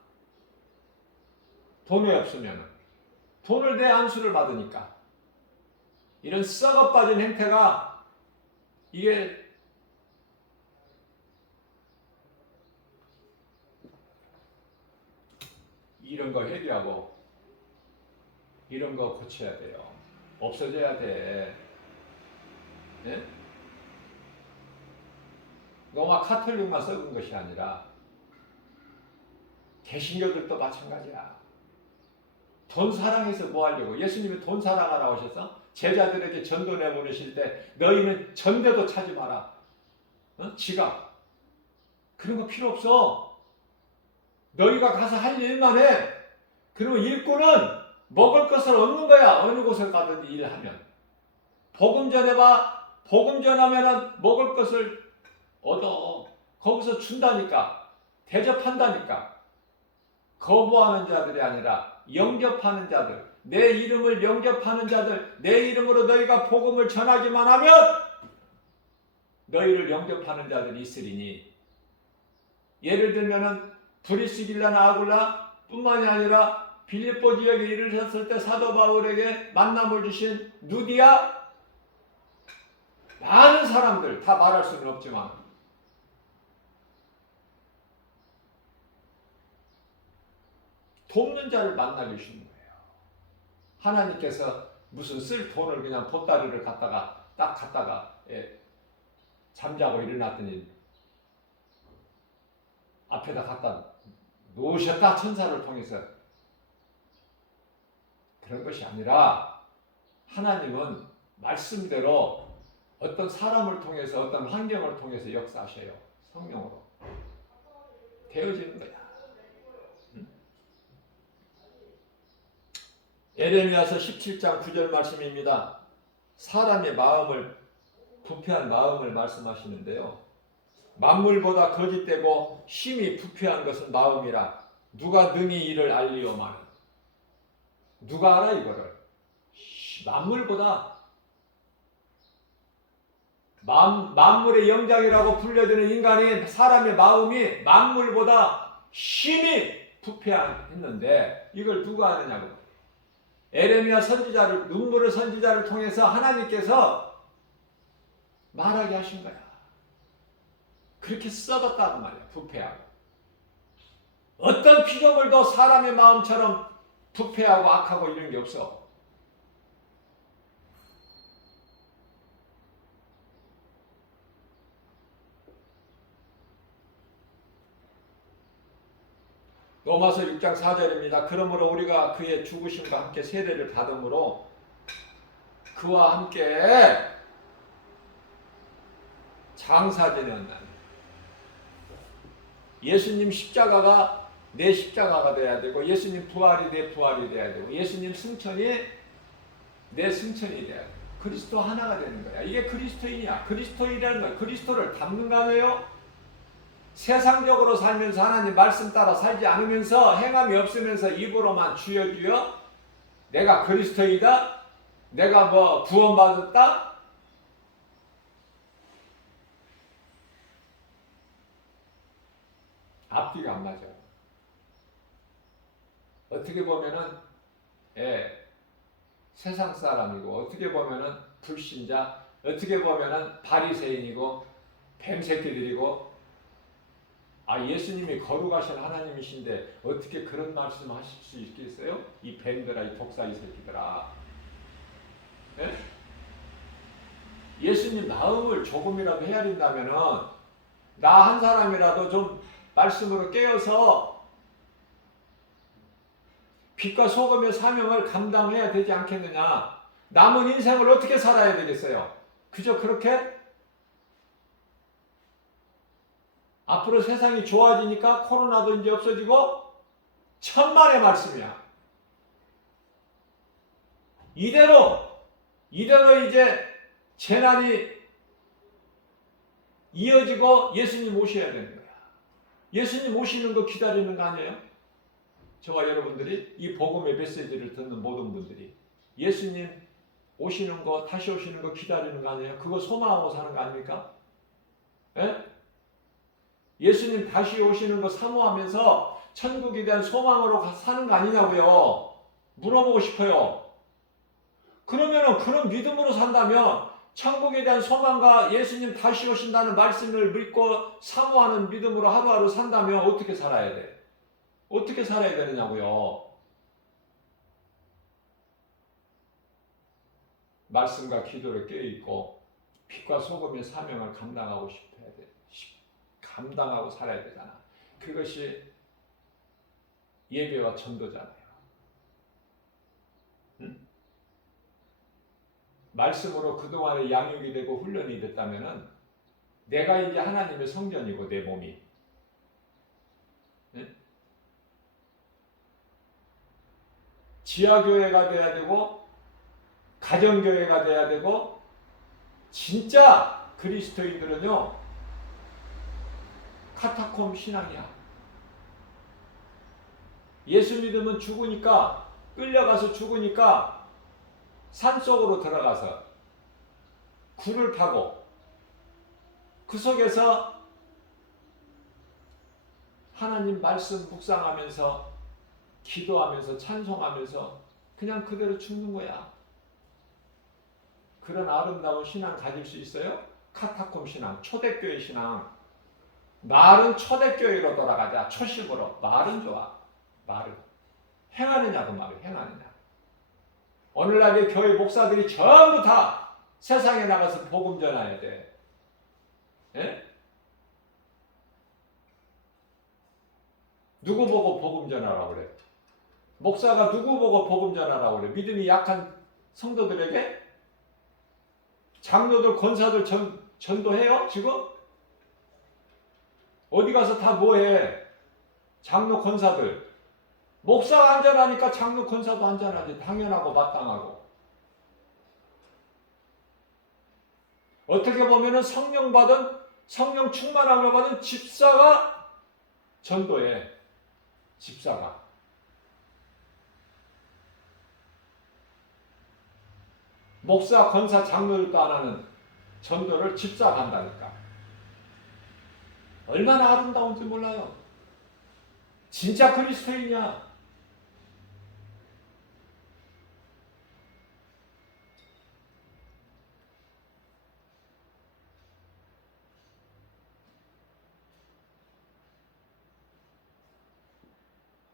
돈이 없으면. 돈을 내 안수를 받으니까. 이런 썩어 빠진 행태가, 이게 이런 거 해결하고 이런 거 고쳐야 돼요. 없어져야 돼. 네? 로마 카톨릭만 썩은 것이 아니라 개신교들도 마찬가지야. 돈 사랑해서 뭐 하려고? 예수님이 돈 사랑하라고 하셨어? 제자들에게 전도 내보내실 때 너희는 전대도 차지 마라. 지갑. 그런 거 필요 없어. 너희가 가서 할 일만 해. 그러면 일꾼은 먹을 것을 얻는 거야. 어느 곳에 가든지 일하면. 복음 전해봐. 복음 전하면은 먹을 것을 얻어. 거기서 준다니까. 대접한다니까. 거부하는 자들이 아니라 영접하는 자들. 내 이름을 영접하는 자들. 내 이름으로 너희가 복음을 전하기만 하면 너희를 영접하는 자들이 있으리니. 예를 들면은 브리스길라나 아굴라 뿐만이 아니라 빌립보 지역에 이르셨을 때 사도 바울에게 만남을 주신 누디아, 많은 사람들 다 말할 수는 없지만 돕는 자를 만나게 주시는 거예요. 하나님께서 무슨 쓸 돈을 그냥 보따리를 갖다가 딱 갖다가 잠자고 일어났더니 앞에다 갖다 놓으셨다, 천사를 통해서. 그런 것이 아니라 하나님은 말씀대로 어떤 사람을 통해서, 어떤 환경을 통해서 역사하셔요. 성령으로 되어지는 거야. 에레미야서 17장 9절 말씀입니다. 사람의 마음을, 부패한 마음을 말씀하시는데요. 만물보다 거짓되고 심히 부패한 것은 마음이라 누가 능히 이를 알리오마는. 누가 알아 이거를? 만물보다, 만물의 영장이라고 불려지는 인간이, 사람의 마음이 만물보다 심히 부패했는데 이걸 누가 아느냐고. 에레미야 선지자를, 눈물의 선지자를 통해서 하나님께서 말하게 하신 거야. 그렇게 썩었다는 말이야. 부패하고. 어떤 피조물도 사람의 마음처럼 부패하고 악하고 이런 게 없어. 로마서 6장 4절입니다. 그러므로 우리가 그의 죽으심과 함께 세례를 받음으로 그와 함께 장사되는 날. 예수님 십자가가 내 십자가가 돼야 되고, 예수님 부활이 내 부활이 돼야 되고, 예수님 승천이 내 승천이 돼야 돼. 그리스도 하나가 되는 거야. 이게 그리스도인이야. 그리스도인이라는 거야. 그리스도를 닮는가 하네요. 세상적으로 살면서 하나님 말씀 따라 살지 않으면서 행함이 없으면서 입으로만 주여 주여 내가 그리스도이다, 내가 뭐 구원받았다, 앞뒤가 안 맞아. 어떻게 보면은 세상 사람이고, 어떻게 보면은 불신자, 어떻게 보면은 바리새인이고 뱀새끼들이고, 예수님이 거룩하신 하나님이신데 어떻게 그런 말씀하실 수 있겠어요? 이 뱀들아, 이 독사이 새끼들아. 예? 예수님 마음을 조금이라도 헤아린다면은 나 한 사람이라도 좀 말씀으로 깨어서 빛과 소금의 사명을 감당해야 되지 않겠느냐. 남은 인생을 어떻게 살아야 되겠어요? 그저 그렇게 앞으로 세상이 좋아지니까 코로나도 이제 없어지고 천만의 말씀이야. 이대로 이제 재난이 이어지고 예수님 오셔야 되는 거야. 예수님 오시는 거 기다리는 거 아니에요? 저와 여러분들이 이 복음의 메시지를 듣는 모든 분들이 예수님 오시는 거, 다시 오시는 거 기다리는 거 아니에요? 그거 소망하고 사는 거 아닙니까? 예? 예수님 다시 오시는 거 사모하면서 천국에 대한 소망으로 사는 거 아니냐고요. 물어보고 싶어요. 그러면은 그런 믿음으로 산다면 천국에 대한 소망과 예수님 다시 오신다는 말씀을 믿고 사모하는 믿음으로 하루하루 산다면 어떻게 살아야 돼? 어떻게 살아야 되느냐고요. 말씀과 기도를 깨어있고 빛과 소금의 사명을 감당하고 싶어야 돼. 감당하고 살아야 되잖아. 그것이 예배와 전도잖아요. 응? 말씀으로 그동안에 양육이 되고 훈련이 됐다면은 내가 이제 하나님의 성전이고 내 몸이. 응? 지하교회가 돼야 되고 가정교회가 돼야 되고, 진짜 그리스도인들은요 카타콤 신앙이야. 예수 믿으면 죽으니까, 끌려가서 죽으니까 산속으로 들어가서 굴을 파고 그 속에서 하나님 말씀 묵상하면서 기도하면서 찬송하면서 그냥 그대로 죽는 거야. 그런 아름다운 신앙 가질 수 있어요? 카타콤 신앙, 초대교회 신앙. 말은 초대교회로 돌아가자. 초심으로. 말은 좋아. 말은. 행하느냐고 말을 행하느냐. 오늘날의 교회 목사들이 전부 다 세상에 나가서 복음 전해야 돼. 예? 누구 보고 복음 전하라고 그래? 목사가 누구 보고 복음 전하라고 그래? 믿음이 약한 성도들에게? 장로들, 권사들 전도해요? 지금? 어디 가서 다 뭐해? 장로, 권사들. 목사가 안전하니까 장로, 권사도 안전하지. 당연하고 마땅하고. 어떻게 보면은 성령 충만함을 받은 집사가 전도해. 집사가. 목사, 권사, 장로들도 안 하는 전도를 집사가 한다니까. 얼마나 아름다운지 몰라요. 진짜 그리스도인이야.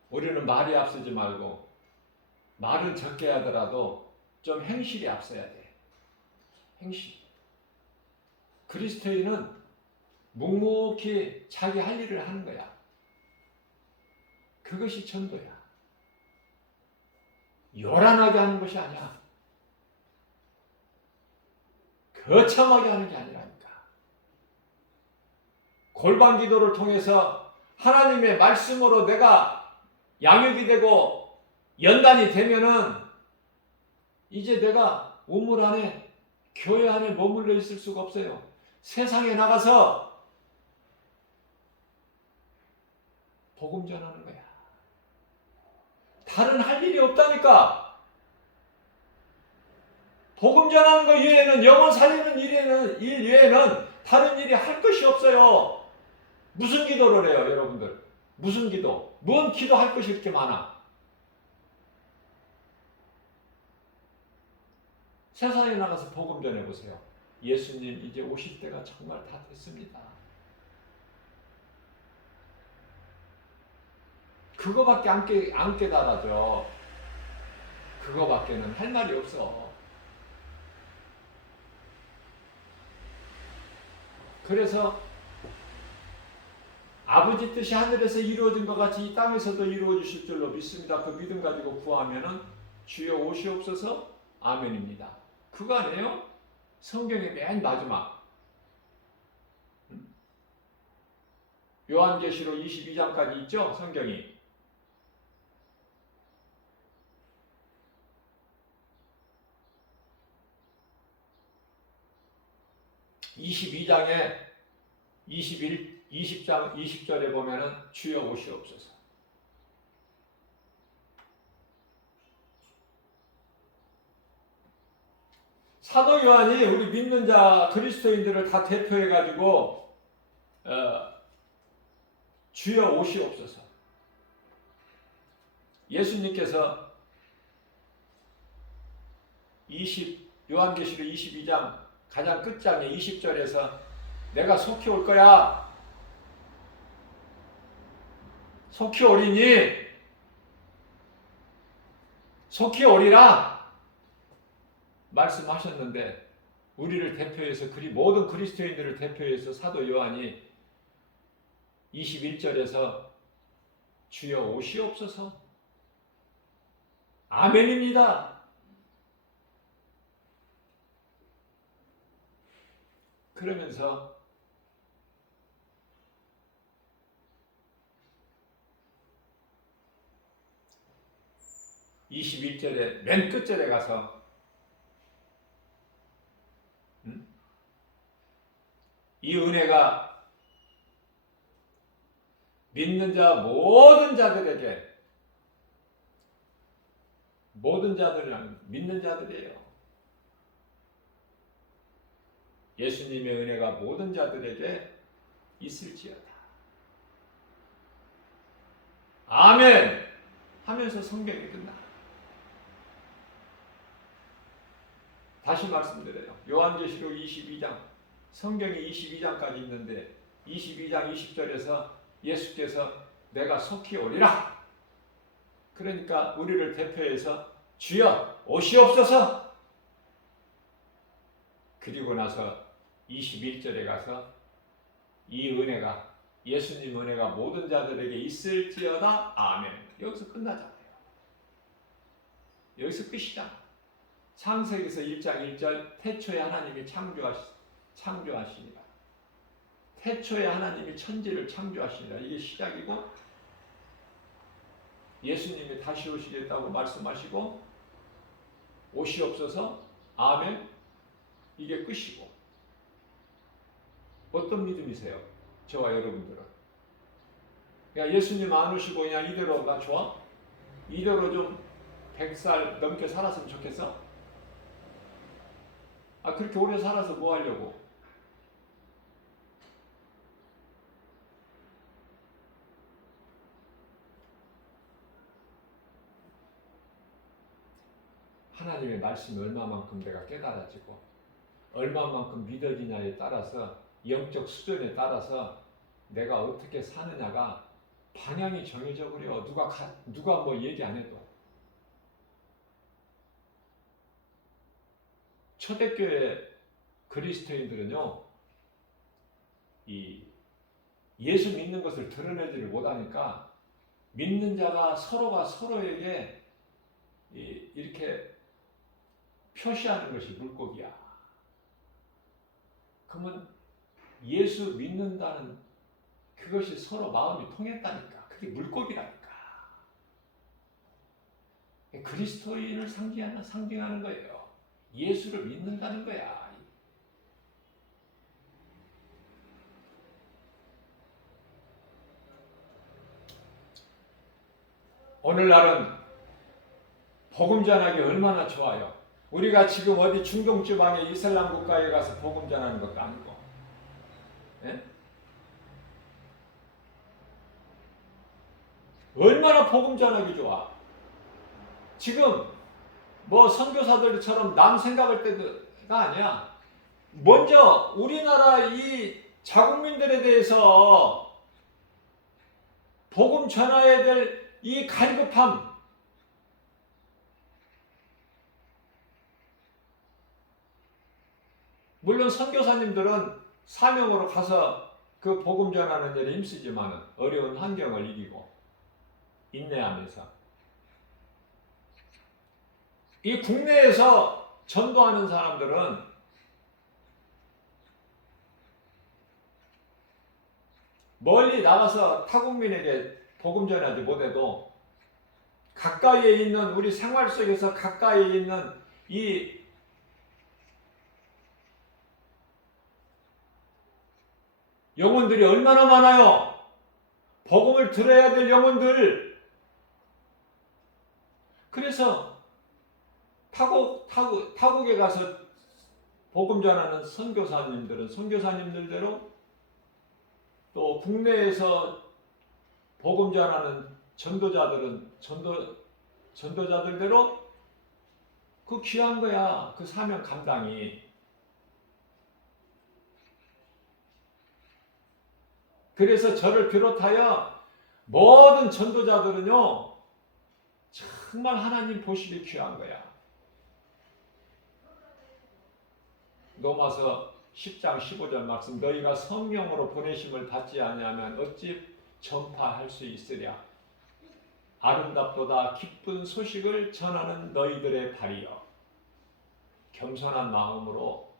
우리는 말이 앞서지 말고, 말은 적게 하더라도 좀 행실이 앞서야 돼. 행실. 그리스도인은 묵묵히 자기 할 일을 하는 거야. 그것이 전도야. 요란하게 하는 것이 아니야. 거창하게 하는 게 아니라니까. 골방 기도를 통해서 하나님의 말씀으로 내가 양육이 되고 연단이 되면은 이제 내가 우물 안에 교회 안에 머물러 있을 수가 없어요. 세상에 나가서 복음 전하는 거야. 다른 할 일이 없다니까. 복음 전하는 것 외에는, 영혼 살리는 일 외에는 다른 일이 할 것이 없어요. 무슨 기도를 해요, 여러분들? 무슨 기도? 뭔 기도할 것이 이렇게 많아? 세상에 나가서 복음 전해보세요. 예수님 이제 오실 때가 정말 다 됐습니다. 그거밖에 안 깨달아져. 그거밖에는 할 말이 없어. 그래서 아버지 뜻이 하늘에서 이루어진 것 같이 이 땅에서도 이루어 주실 줄로 믿습니다. 그 믿음 가지고 구하면은 주여 오시옵소서 아멘입니다. 그거 아니에요? 성경의 맨 마지막 요한계시록 22장까지 있죠? 성경이. 22장에 20장 20절에 보면은 주여 오시옵소서. 사도 요한이 우리 믿는 자 그리스도인들을 다 대표해 가지고 주여 오시옵소서. 예수님께서 요한계시록 22장 가장 끝장에 20절에서 내가 속히 올 거야. 속히 오리니 속히 오리라 말씀하셨는데, 우리를 대표해서 모든 그리스도인들을 대표해서 사도 요한이 21절에서 주여 오시옵소서 아멘입니다. 그러면서 21절에 맨 끝절에 가서 이 은혜가 믿는 자 모든 자들에게, 모든 자들이란 믿는 자들이에요. 예수님의 은혜가 모든 자들에게 있을지어다. 아멘 하면서 성경이 끝나. 다시 말씀드려요. 요한계시록 22장, 성경이 22장까지 있는데 22장 20절에서 예수께서 내가 속히 오리라. 그러니까 우리를 대표해서 주여 오시옵소서. 그리고 나서 21절에 가서 이 은혜가, 예수님 은혜가 모든 자들에게 있을지어다 아멘. 여기서 끝나잖아요. 여기서 끝이잖아. 창세기서 1장 1절 태초에 하나님이 창조하시니라. 태초에 하나님이 천지를 창조하시니라. 이게 시작이고, 예수님이 다시 오시겠다고 말씀하시고 오시옵소서 아멘, 이게 끝이고. 어떤 믿음이세요? 저와 여러분들은. 그냥 예수님 안 오시고 그냥 이대로 나 좋아? 이대로 좀 100살 넘게 살았으면 좋겠어? 그렇게 오래 살아서 뭐 하려고? 하나님의 말씀이 얼마만큼 내가 깨달아지고 얼마만큼 믿어지냐에 따라서, 영적 수준에 따라서 내가 어떻게 사느냐가 방향이 정해져 버려. 누가 뭐 얘기 안 해도. 초대교회 그리스도인들은요, 이 예수 믿는 것을 드러내지를 못하니까 믿는 자가 서로가 서로에게 이렇게 표시하는 것이 물고기야. 그러면 예수 믿는다는 그것이 서로 마음이 통했다니까. 그게 물고기라니까. 그리스도인을 상징하는 거예요. 예수를 믿는다는 거야. 오늘날은 복음 전하기 얼마나 좋아요. 우리가 지금 어디 중동 지방의 이슬람 국가에 가서 복음 전하는 것도 아니고, 예? 얼마나 복음 전하기 좋아. 지금 뭐 선교사들처럼 남 생각할 때가 아니야. 먼저 우리나라 이 자국민들에 대해서 복음 전해야 될 이 갈급함, 물론 선교사님들은 사명으로 가서 그 복음 전하는 일에 힘쓰지만 어려운 환경을 이기고 인내하면서 이 국내에서 전도하는 사람들은 멀리 나가서 타국민에게 복음 전하지 못해도 가까이에 있는 우리 생활 속에서 가까이에 있는 이 영혼들이 얼마나 많아요. 복음을 들어야 될 영혼들. 그래서 타국에 가서 복음 전하는 선교사님들은 선교사님들대로 또 국내에서 복음 전하는 전도자들은 전도자들대로 그 귀한 거야. 그 사명 감당이. 그래서 저를 비롯하여 모든 전도자들은요, 정말 하나님 보시기 귀한 거야. 로마서 10장 15절 말씀, 너희가 성령으로 보내심을 받지 아니하면 어찌 전파할 수 있으랴. 아름답도다 기쁜 소식을 전하는 너희들의 발이여. 겸손한 마음으로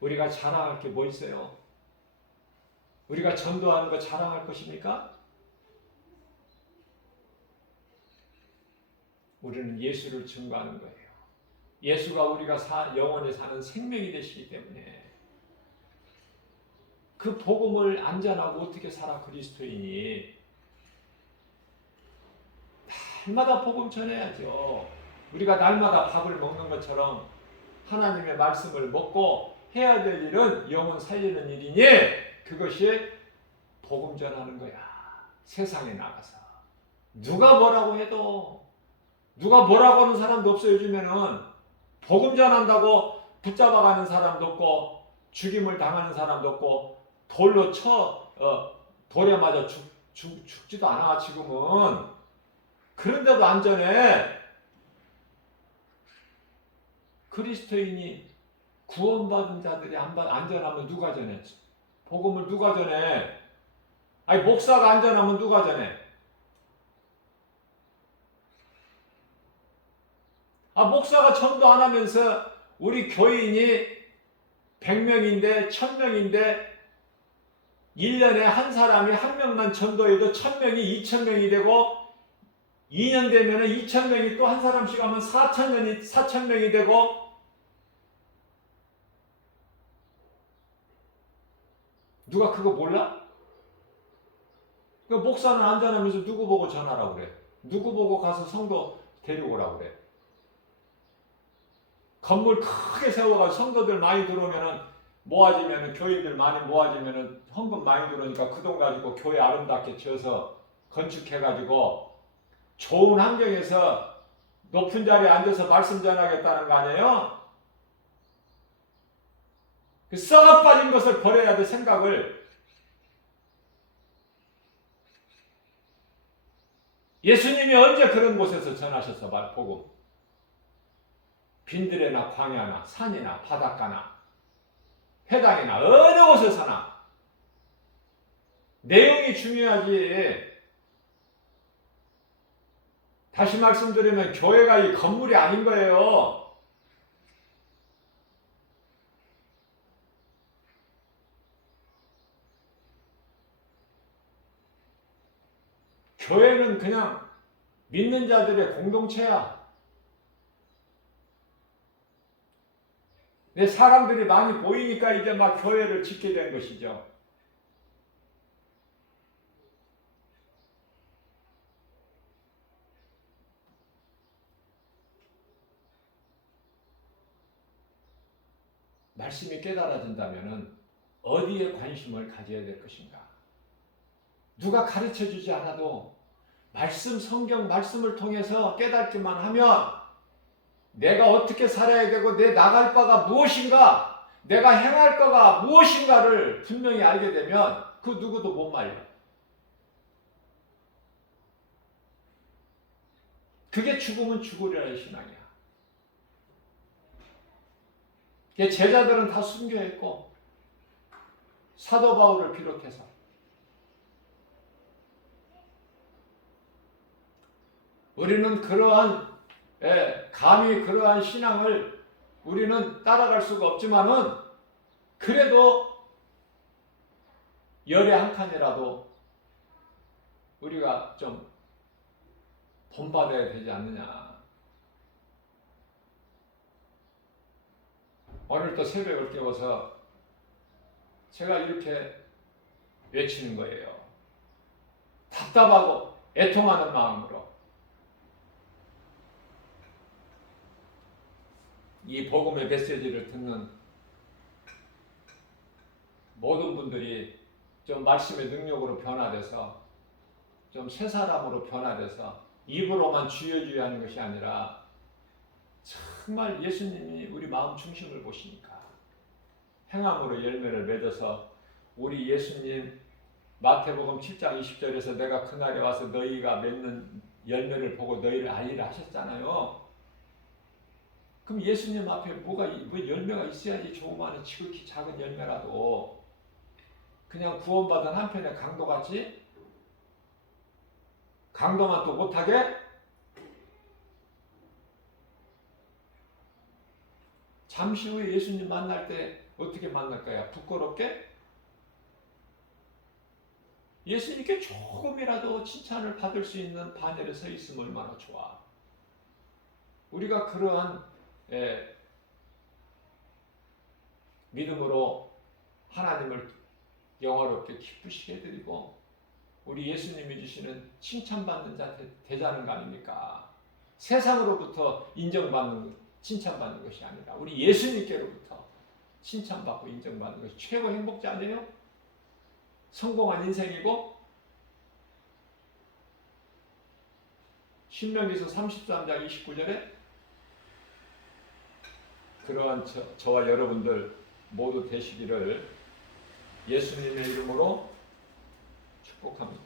우리가 자랑할 게 뭐 있어요? 우리가 전도하는 거 자랑할 것입니까? 우리는 예수를 증거하는 거예요. 예수가 우리가 영원히 사는 생명이 되시기 때문에 그 복음을 안 전하고 어떻게 살아 그리스도인이. 날마다 복음 전해야죠. 우리가 날마다 밥을 먹는 것처럼 하나님의 말씀을 먹고 해야 될 일은 영혼 살리는 일이니 그것이 복음 전하는 거야. 세상에 나가서 누가 뭐라고 해도 누가 뭐라고 하는 사람도 없어요. 요즘에는 복음 전한다고 붙잡아가는 사람도 없고 죽임을 당하는 사람도 없고 돌로 돌에 맞아 죽지도 않아 지금은. 그런데도 안 전해. 그리스도인이 구원받은 자들이 안 전하면 누가 전해? 복음을 누가 전해? 아니 목사가 안 전하면 누가 전해? 목사가 전도 안 하면서 우리 교인이 100명인데 1000명인데 1년에 한 사람이 한 명만 전도해도 1000명이 2000명이 되고 2년 되면 2000명이 또 한 사람씩 하면 4000명이 되고. 누가 그거 몰라? 그 목사는 안 전하면서 누구 보고 전하라고 그래? 누구 보고 가서 성도 데리고 오라고 그래? 건물 크게 세워가지고 성도들 많이 들어오면은 모아지면은 교인들 많이 모아지면은 헌금 많이 들어오니까 그 돈 가지고 교회 아름답게 지어서 건축해가지고 좋은 환경에서 높은 자리에 앉아서 말씀 전하겠다는 거 아니에요? 그 썩어 빠진 것을 버려야 돼. 생각을. 예수님이 언제 그런 곳에서 전하셨어? 복음. 빈들에나 광야나 산이나 바닷가나 회당이나 어느 곳에서나 내용이 중요하지. 다시 말씀드리면 교회가 이 건물이 아닌 거예요. 교회는 그냥 믿는 자들의 공동체야. 근데 사람들이 많이 보이니까 이제 막 교회를 짓게 된 것이죠. 말씀이 깨달아진다면 어디에 관심을 가져야 될 것인가? 누가 가르쳐 주지 않아도 말씀, 성경 말씀을 통해서 깨닫기만 하면 내가 어떻게 살아야 되고 내 나갈 바가 무엇인가, 내가 행할 거가 무엇인가를 분명히 알게 되면 그 누구도 못 말려. 그게 죽으면 죽으리라는 신앙이야. 제자들은 다 순교했고 사도 바울을 비롯해서 우리는 감히 그러한 신앙을 우리는 따라갈 수가 없지만은 그래도 열의 한 칸이라도 우리가 좀 본받아야 되지 않느냐. 오늘 또 새벽을 깨워서 제가 이렇게 외치는 거예요. 답답하고 애통하는 마음으로 이 복음의 메시지를 듣는 모든 분들이 좀 말씀의 능력으로 변화돼서 좀 새 사람으로 변화돼서 입으로만 주여 하는 것이 아니라 정말 예수님이 우리 마음 중심을 보시니까 행함으로 열매를 맺어서 우리 예수님 마태복음 7장 20절에서 내가 그날에 와서 너희가 맺는 열매를 보고 너희를 알리라 하셨잖아요. 그럼 예수님 앞에 뭐 열매가 있어야지. 조그마한 지극히 작은 열매라도 그냥 구원받은 한편의 강도같이 강도만 또 못하게 잠시 후에 예수님 만날 때 어떻게 만날까요? 부끄럽게? 예수님께 조금이라도 칭찬을 받을 수 있는 반열에 서 있으면 얼마나 좋아. 우리가 그러한 믿음으로 하나님을 영화롭게 기쁘시게 해드리고 우리 예수님이 주시는 칭찬받는 자 되자는 거 아닙니까? 세상으로부터 인정받는 칭찬받는 것이 아니라 우리 예수님께로부터 칭찬받고 인정받는 것이 최고 행복자 아니에요? 성공한 인생이고 신명기서 33장 29절에 그러한 저와 여러분들 모두 되시기를 예수님의 이름으로 축복합니다.